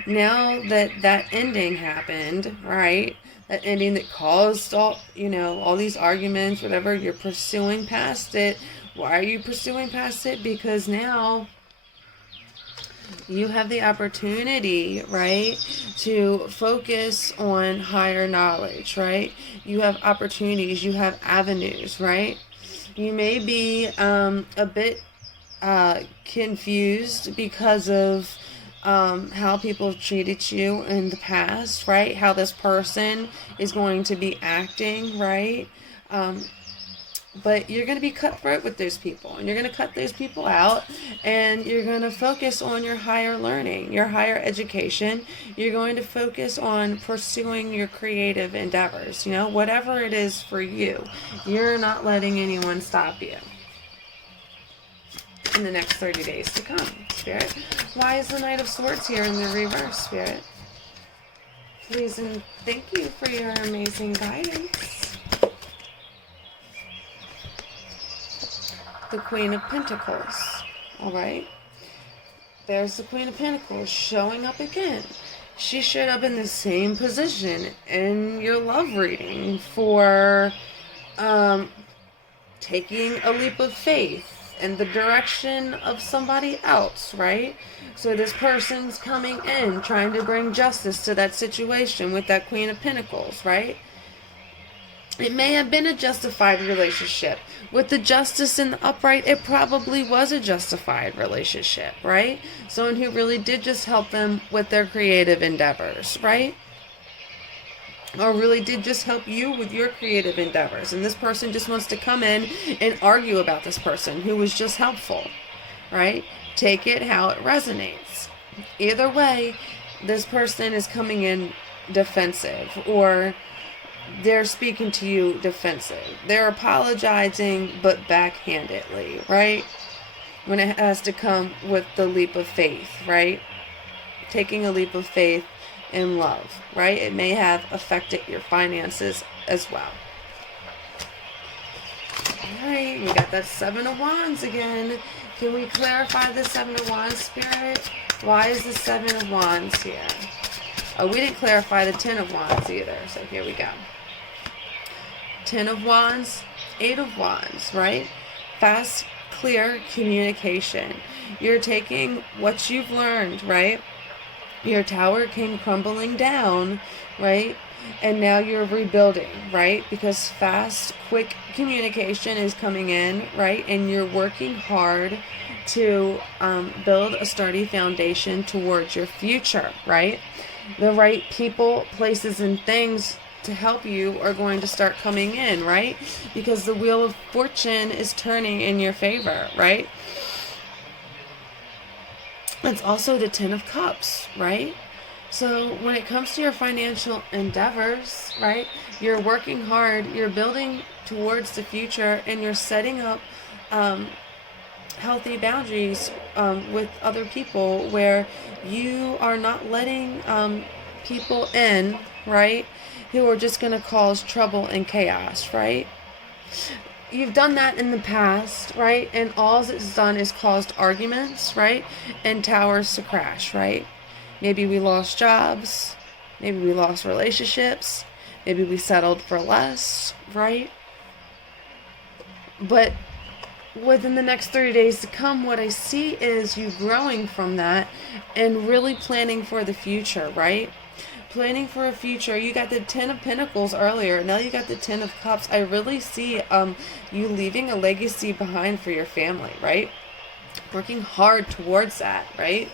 Now that ending happened, right? That ending that caused all these arguments, whatever, you're pursuing past it. Why are you pursuing past it? Because now you have the opportunity, right, to focus on higher knowledge, right? You have opportunities, you have avenues, right? You may be a bit confused because of how people have treated you in the past, right? How this person is going to be acting, right? But you're going to be cutthroat with those people, and you're going to cut those people out, and you're going to focus on your higher learning, your higher education. You're going to focus on pursuing your creative endeavors, whatever it is for you. You're not letting anyone stop you in the next 30 days to come, Spirit. Why is the Knight of Swords here in the reverse, Spirit? Please and thank you for your amazing guidance. The Queen of Pentacles, all right? There's the Queen of Pentacles showing up again. she showed up in the same position in your love reading for taking a leap of faith in the direction of somebody else, right? So this person's coming in, trying to bring justice to that situation with that Queen of Pentacles, right? It may have been a justified relationship. With the justice in the upright, it probably was a justified relationship, right? Someone who really did just help them with their creative endeavors, right? Or really did just help you with your creative endeavors. And this person just wants to come in and argue about this person who was just helpful, right? Take it how it resonates. Either way, this person is coming in defensive, or they're speaking to you defensive. They're apologizing, but backhandedly, right? When it has to come with the leap of faith, right? Taking a leap of faith in love, right? It may have affected your finances as well. Alright, we got that Seven of Wands again. Can we clarify the Seven of Wands, Spirit? Why is the Seven of Wands here? Oh, we didn't clarify the Ten of Wands either, so here we go. Ten of Wands, Eight of Wands, right? Fast, clear communication. You're taking what you've learned, right? Your tower came crumbling down, right? And now you're rebuilding, right? Because fast, quick communication is coming in, right? And you're working hard to build a sturdy foundation towards your future, right? The right people, places, and things to help you are going to start coming in, right? Because the wheel of fortune is turning in your favor, right? It's also the Ten of Cups, right? So when it comes to your financial endeavors, right, you're working hard, you're building towards the future, and you're setting up healthy boundaries with other people where you are not letting people in, right, who are just going to cause trouble and chaos, right? You've done that in the past, right? And all it's done is caused arguments, right? And towers to crash, right? Maybe we lost jobs. Maybe we lost relationships. Maybe we settled for less, right? But within the next 30 days to come, what I see is you growing from that and really planning for the future, right? Planning for a future. You got the Ten of Pentacles earlier. Now you got the Ten of Cups. I really see you leaving a legacy behind for your family, right? Working hard towards that, right?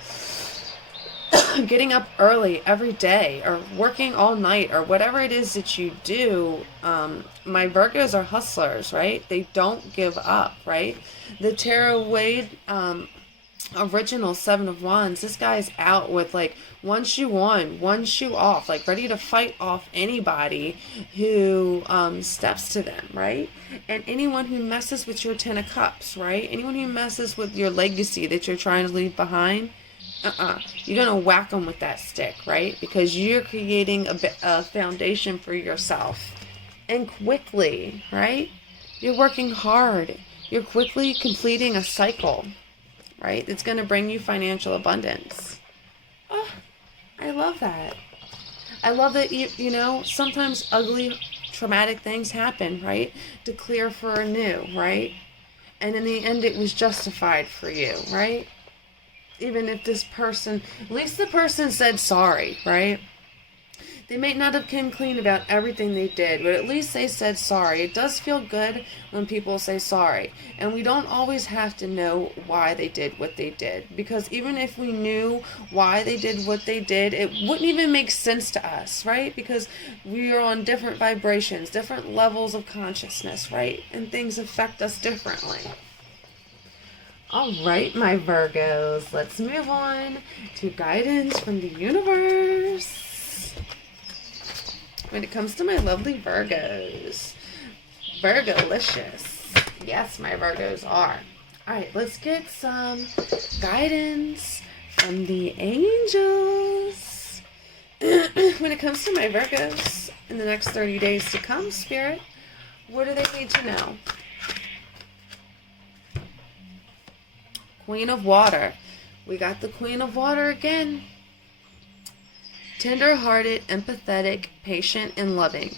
Getting up early every day, or working all night, or whatever it is that you do. My Virgos are hustlers, right? They don't give up, right? The Tarot Wade original Seven of Wands, this guy's out with like one shoe on, one shoe off, like ready to fight off anybody who steps to them, right? And anyone who messes with your Ten of Cups, right? Anyone who messes with your legacy that you're trying to leave behind, you're gonna whack them with that stick, right? Because you're creating a foundation for yourself, and quickly, right? You're working hard. You're quickly completing a cycle, right? It's going to bring you financial abundance. Oh, I love that. I love that you know, sometimes ugly, traumatic things happen, right? To clear for anew, right? And in the end, it was justified for you, right? Even if this person, at least the person said sorry, right? They may not have come clean about everything they did, but at least they said sorry. It does feel good when people say sorry. And we don't always have to know why they did what they did. Because even if we knew why they did what they did, it wouldn't even make sense to us, right? Because we are on different vibrations, different levels of consciousness, right? And things affect us differently. All right, my Virgos, let's move on to guidance from the universe. When it comes to my lovely Virgos, Virgolicious. Yes, my Virgos are. All right, let's get some guidance from the angels. When it comes to my Virgos in the next 30 days to come, Spirit, what do they need to know? Queen of Water. We got the Queen of Water again. Tender-hearted, empathetic, patient, and loving.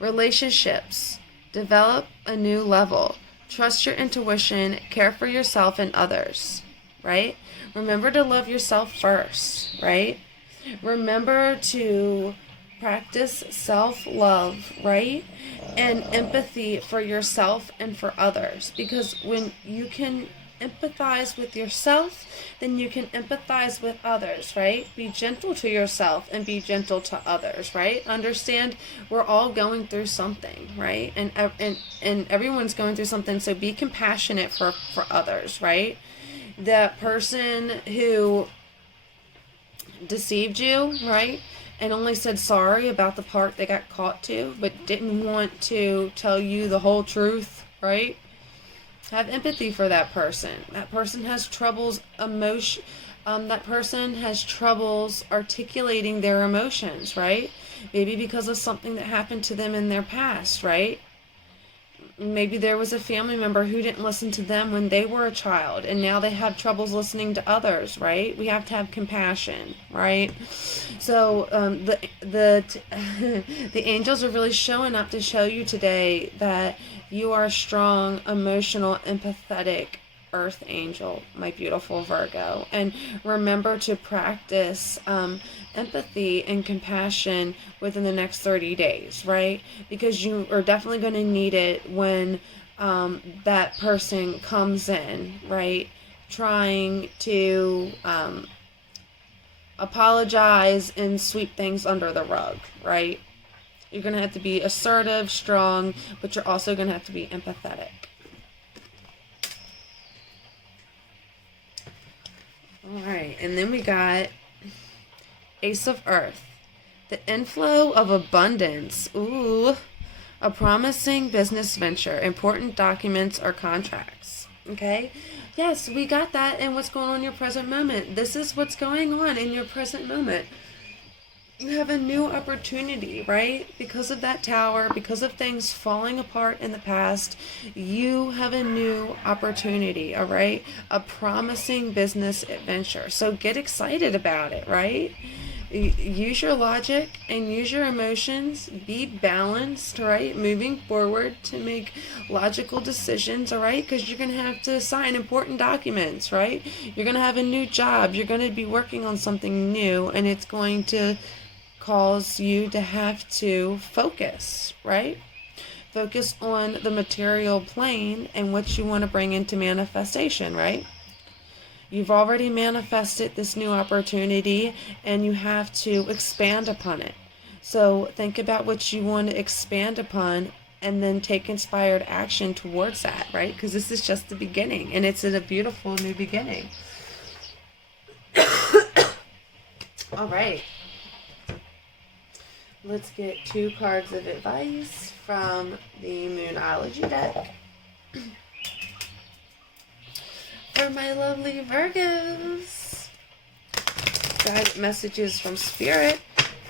Relationships. Develop a new level. Trust your intuition. Care for yourself and others. Right? Remember to love yourself first. Right? Remember to practice self-love, right? And empathy for yourself and for others. Because when you can empathize with yourself, then you can empathize with others, right? Be gentle to yourself and be gentle to others, right? Understand we're all going through something, right? And everyone's going through something, so be compassionate for others, right? That person who deceived you, right? And only said sorry about the part they got caught to, but didn't want to tell you the whole truth, right? Have empathy for that person. That person has troubles that person has troubles articulating their emotions, right? Maybe because of something that happened to them in their past, right? Maybe there was a family member who didn't listen to them when they were a child, and now they have troubles listening to others, right? We have to have compassion, right? So the angels are really showing up to show you today that you are a strong, emotional, empathetic earth angel, my beautiful Virgo. And remember to practice empathy and compassion within the next 30 days, right? Because you are definitely going to need it when that person comes in, right? Trying to apologize and sweep things under the rug, right? You're going to have to be assertive, strong, but you're also going to have to be empathetic. Alright, and then we got Ace of Earth. The inflow of abundance. Ooh. A promising business venture. Important documents or contracts. Okay? Yes, we got that in what's going on in your present moment. This is what's going on in your present moment. You have a new opportunity, right? Because of that tower, because of things falling apart in the past, you have a new opportunity, all right? A promising business adventure. So get excited about it, right? Use your logic and use your emotions. Be balanced, right? Moving forward to make logical decisions, all right? Because you're going to have to sign important documents, right? You're going to have a new job. You're going to be working on something new, and it's going to cause you to have to focus, right? Focus on the material plane and what you want to bring into manifestation, right? You've already manifested this new opportunity and you have to expand upon it. So think about what you want to expand upon and then take inspired action towards that, right? Because this is just the beginning and it's a beautiful new beginning. All right. Let's get 2 cards of advice from the Moonology deck. For my lovely Virgos. Guided messages from Spirit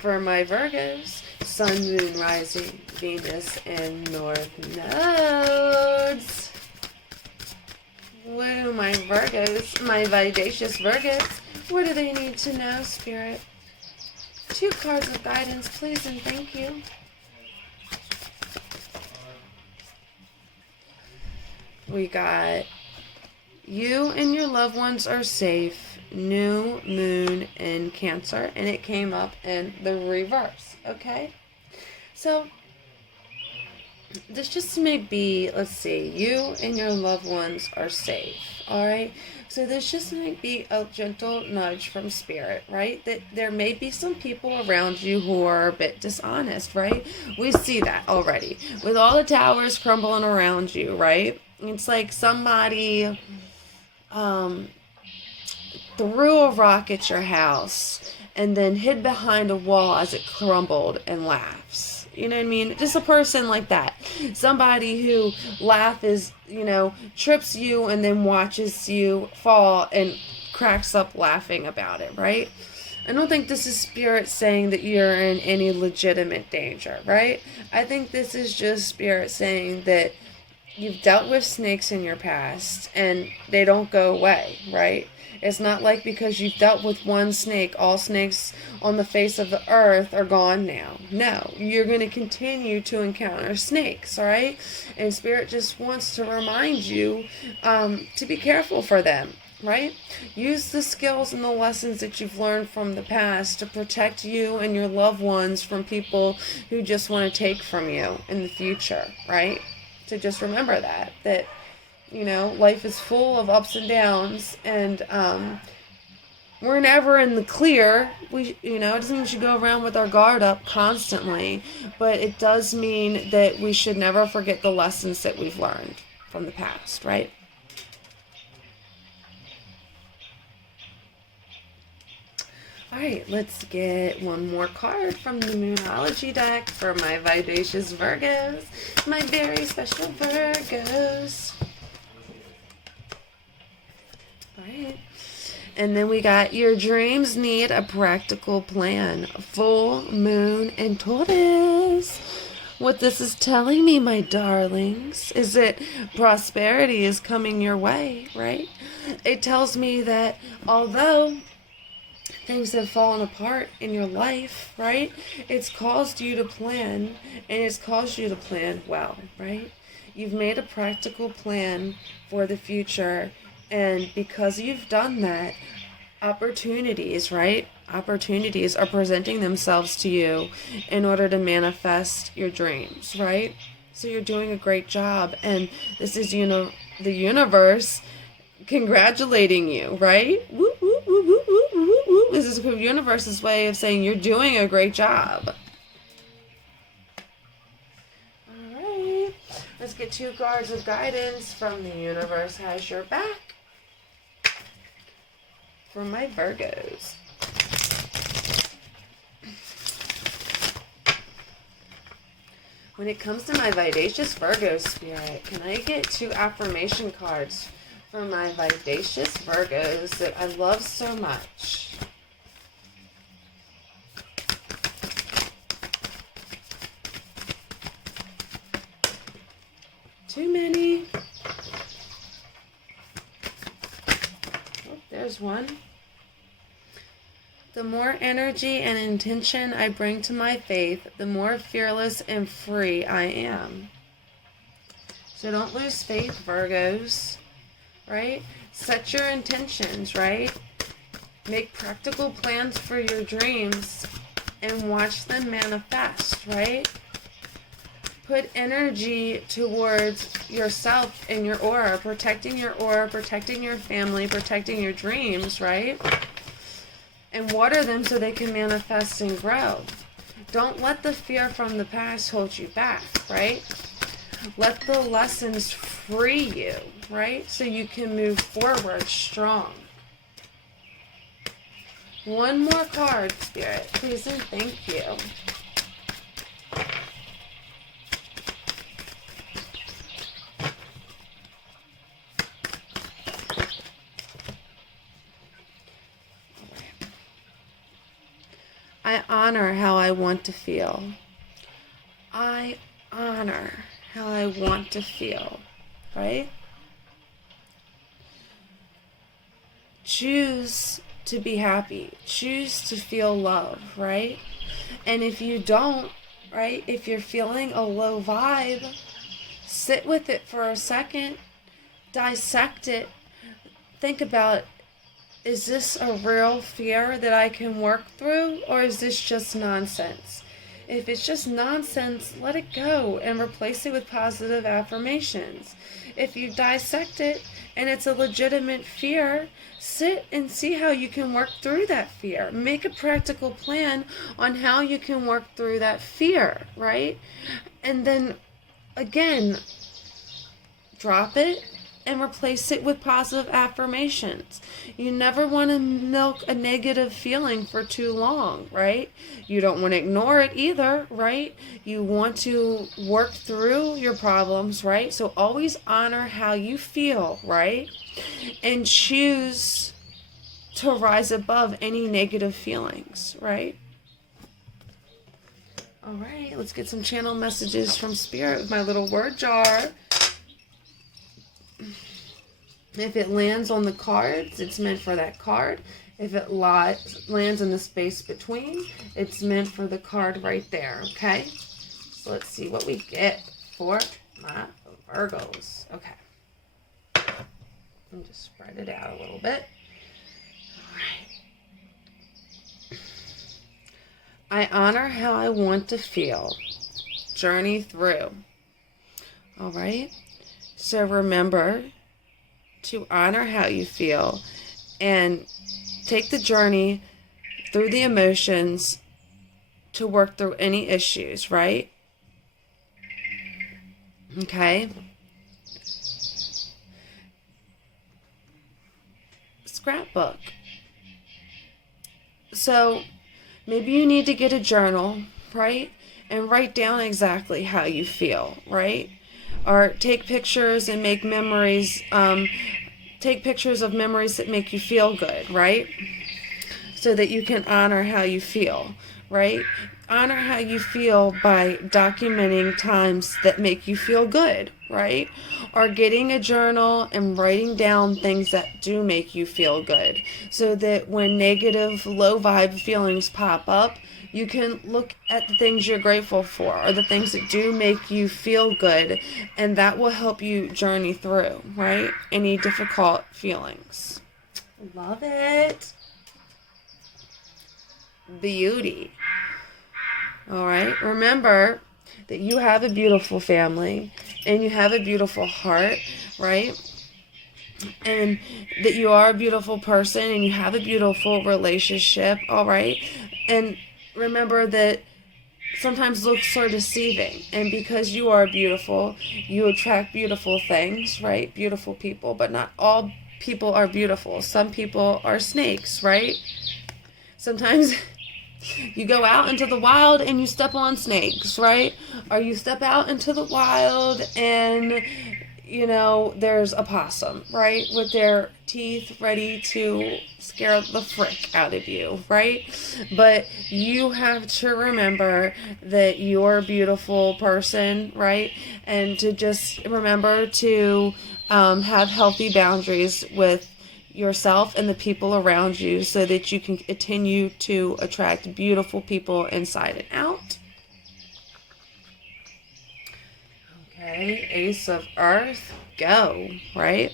for my Virgos. Sun, Moon, Rising, Venus, and North Nodes. What do my Virgos, my vivacious Virgos, what do they need to know, Spirit? 2 cards of guidance, please and thank you. We got you and your loved ones are safe. New moon in Cancer, and it came up in the reverse. Okay, so this just may be, let's see, you and your loved ones are safe. All right. So this just might be a gentle nudge from Spirit, right? That there may be some people around you who are a bit dishonest, right? We see that already. With all the towers crumbling around you, right? It's like somebody threw a rock at your house and then hid behind a wall as it crumbled and laughs. You know what I mean? Just a person like that. Somebody who trips you and then watches you fall and cracks up laughing about it, right? I don't think this is Spirit saying that you're in any legitimate danger, right? I think this is just Spirit saying that you've dealt with snakes in your past and they don't go away, right? It's not like because you've dealt with one snake, all snakes on the face of the earth are gone now. No, you're going to continue to encounter snakes, all right? And Spirit just wants to remind you to be careful for them, right? Use the skills and the lessons that you've learned from the past to protect you and your loved ones from people who just want to take from you in the future, right? So just remember that life is full of ups and downs, and we're never in the clear. It doesn't mean we should go around with our guard up constantly, but it does mean that we should never forget the lessons that we've learned from the past, right? All right, let's get one more card from the Moonology deck for my Vivacious Virgos, my very special Virgos. All right. And then we got your dreams need a practical plan. Full moon and Taurus. What this is telling me, my darlings, is that prosperity is coming your way, right? It tells me that although things have fallen apart in your life, right? It's caused you to plan, and it's caused you to plan well, right? You've made a practical plan for the future, and because you've done that, opportunities, right? Opportunities are presenting themselves to you in order to manifest your dreams, right? So you're doing a great job, and this is, the universe congratulating you, right? Woo, woo, woo, woo, woo, woo, woo. This is the universe's way of saying you're doing a great job. All right, let's get 2 cards of guidance from the universe has your back for my Virgos. When it comes to my Vivacious Virgo spirit, can I get 2 affirmation cards for my Vivacious Virgos that I love so much? Too many. Oh, there's one. The more energy and intention I bring to my faith, the more fearless and free I am. So don't lose faith, Virgos, right? Set your intentions, right? Make practical plans for your dreams and watch them manifest, right? Put energy towards yourself and your aura, protecting your family, protecting your dreams, right? And water them so they can manifest and grow. Don't let the fear from the past hold you back, right? Let the lessons free you, right? So you can move forward strong. One more card, Spirit, please and thank you. I honor how I want to feel. I honor how I want to feel, right? Choose to be happy. Choose to feel love, right? And if you don't, right, if you're feeling a low vibe, sit with it for a second, dissect it, think about, is this a real fear that I can work through, or is this just nonsense? If it's just nonsense, let it go and replace it with positive affirmations. If you dissect it and it's a legitimate fear, sit and see how you can work through that fear. Make a practical plan on how you can work through that fear, right? And then, again, drop it and replace it with positive affirmations. You never want to milk a negative feeling for too long, right? You don't want to ignore it either, right? You want to work through your problems, right? So always honor how you feel, right? And choose to rise above any negative feelings, right? All right, let's get some channel messages from Spirit with my little word jar. If it lands on the cards, it's meant for that card. If it lands in the space between, it's meant for the card right there, okay? So let's see what we get for my Virgos. Okay. And just spread it out a little bit. All right. I honor how I want to feel. Journey through. All right. So remember to honor how you feel and take the journey through the emotions to work through any issues, right? Okay. Scrapbook. So maybe you need to get a journal, right? And write down exactly how you feel, right? Or take pictures and make memories. Take pictures of memories that make you feel good, right? So that you can honor how you feel, right? Honor how you feel by documenting times that make you feel good, right? Or getting a journal and writing down things that do make you feel good, so that when negative, low vibe feelings pop up, you can look at the things you're grateful for or the things that do make you feel good, and that will help you journey through, right? Any difficult feelings. Love it. Beauty. All right. Remember that you have a beautiful family and you have a beautiful heart, right? And that you are a beautiful person and you have a beautiful relationship, all right? And remember that sometimes looks are deceiving, and because you are beautiful, you attract beautiful things, right? Beautiful people, but not all people are beautiful. Some people are snakes, right? Sometimes you go out into the wild and you step on snakes, right? Or you step out into the wild and, you know, there's a possum, right? With their teeth ready to scare the frick out of you, right? But you have to remember that you're a beautiful person, right? And to just remember to have healthy boundaries with yourself and the people around you so that you can continue to attract beautiful people inside and out. Okay, Ace of Earth, go, right?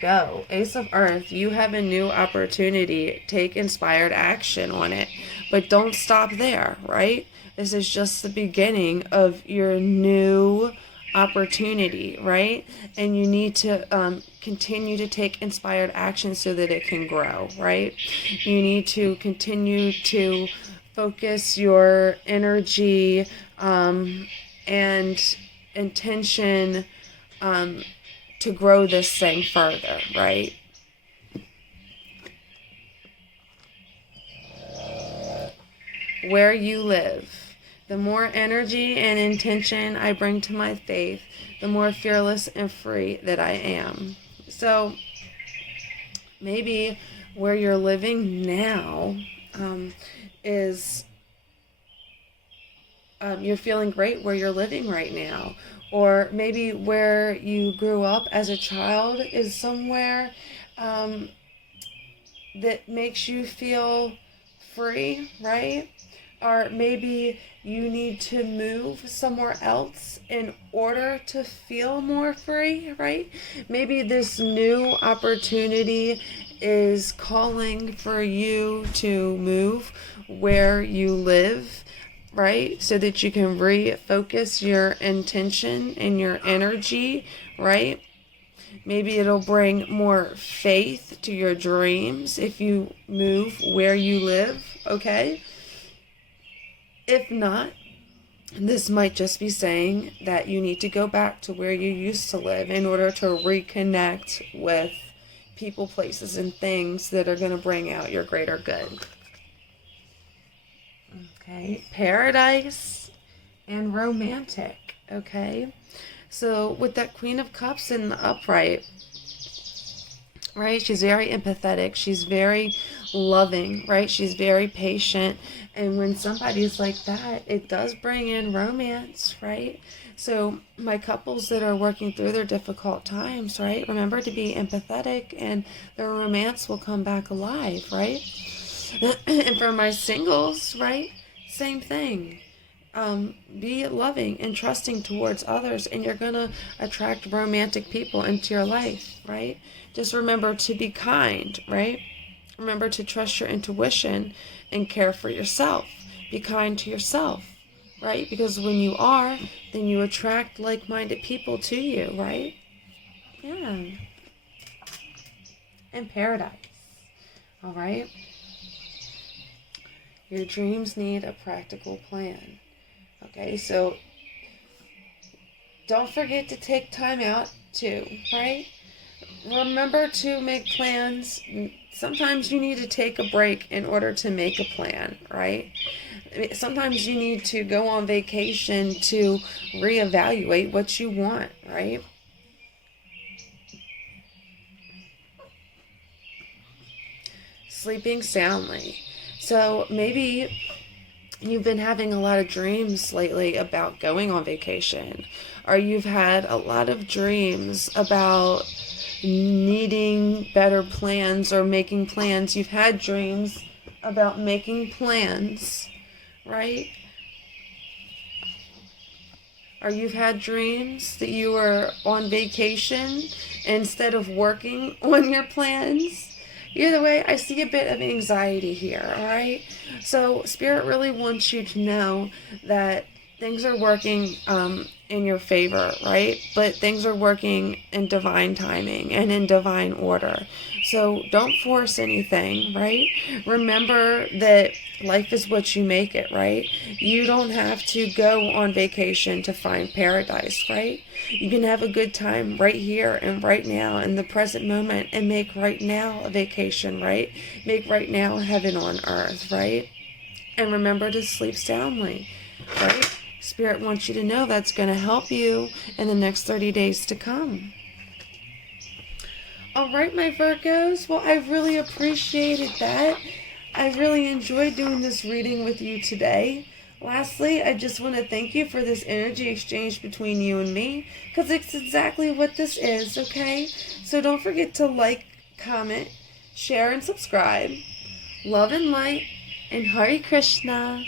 Go. Ace of Earth, you have a new opportunity. Take inspired action on it, but don't stop there, right? This is just the beginning of your new opportunity, right? And you need to continue to take inspired action so that it can grow, right? You need to continue to focus your energy and intention to grow this thing further, right? Where you live. The more energy and intention I bring to my faith, the more fearless and free that I am. So maybe where you're living now is you're feeling great where you're living right now. Or maybe where you grew up as a child is somewhere that makes you feel free, right? Or maybe you need to move somewhere else in order to feel more free, right? Maybe this new opportunity is calling for you to move where you live, right? So that you can refocus your intention and your energy, right? Maybe it'll bring more faith to your dreams if you move where you live, okay? If not, this might just be saying that you need to go back to where you used to live in order to reconnect with people, places, and things that are going to bring out your greater good. Okay, Paradise and Romantic, okay? So with that Queen of Cups in the upright, right? She's very empathetic. She's very loving, right? She's very patient. And when somebody's like that, it does bring in romance, right? So my couples that are working through their difficult times, right? Remember to be empathetic and their romance will come back alive, right? And for my singles, right? Same thing. Be loving and trusting towards others, and you're going to attract romantic people into your life, right? Just remember to be kind, right? Remember to trust your intuition and care for yourself. Be kind to yourself, right? Because when you are, then you attract like-minded people to you, right? Yeah. And paradise, all right? Your dreams need a practical plan. Okay, so don't forget to take time out too, right? Remember to make plans. Sometimes you need to take a break in order to make a plan, right? Sometimes you need to go on vacation to reevaluate what you want, right? Sleeping soundly. So maybe you've been having a lot of dreams lately about going on vacation, or you've had a lot of dreams about needing better plans or making plans. You've had dreams about making plans, right? Or you've had dreams that you were on vacation instead of working on your plans. Either way, I see a bit of anxiety here, all right? So Spirit really wants you to know that things are working in your favor, right? But things are working in divine timing and in divine order. So don't force anything, right? Remember that life is what you make it, right? You don't have to go on vacation to find paradise, right? You can have a good time right here and right now in the present moment and make right now a vacation, right? Make right now heaven on earth, right? And remember to sleep soundly, right? Spirit wants you to know that's going to help you in the next 30 days to come. All right, my Virgos. Well, I really appreciated that. I really enjoyed doing this reading with you today. Lastly, I just want to thank you for this energy exchange between you and me, because it's exactly what this is, okay? So don't forget to like, comment, share, and subscribe. Love and light, and Hare Krishna.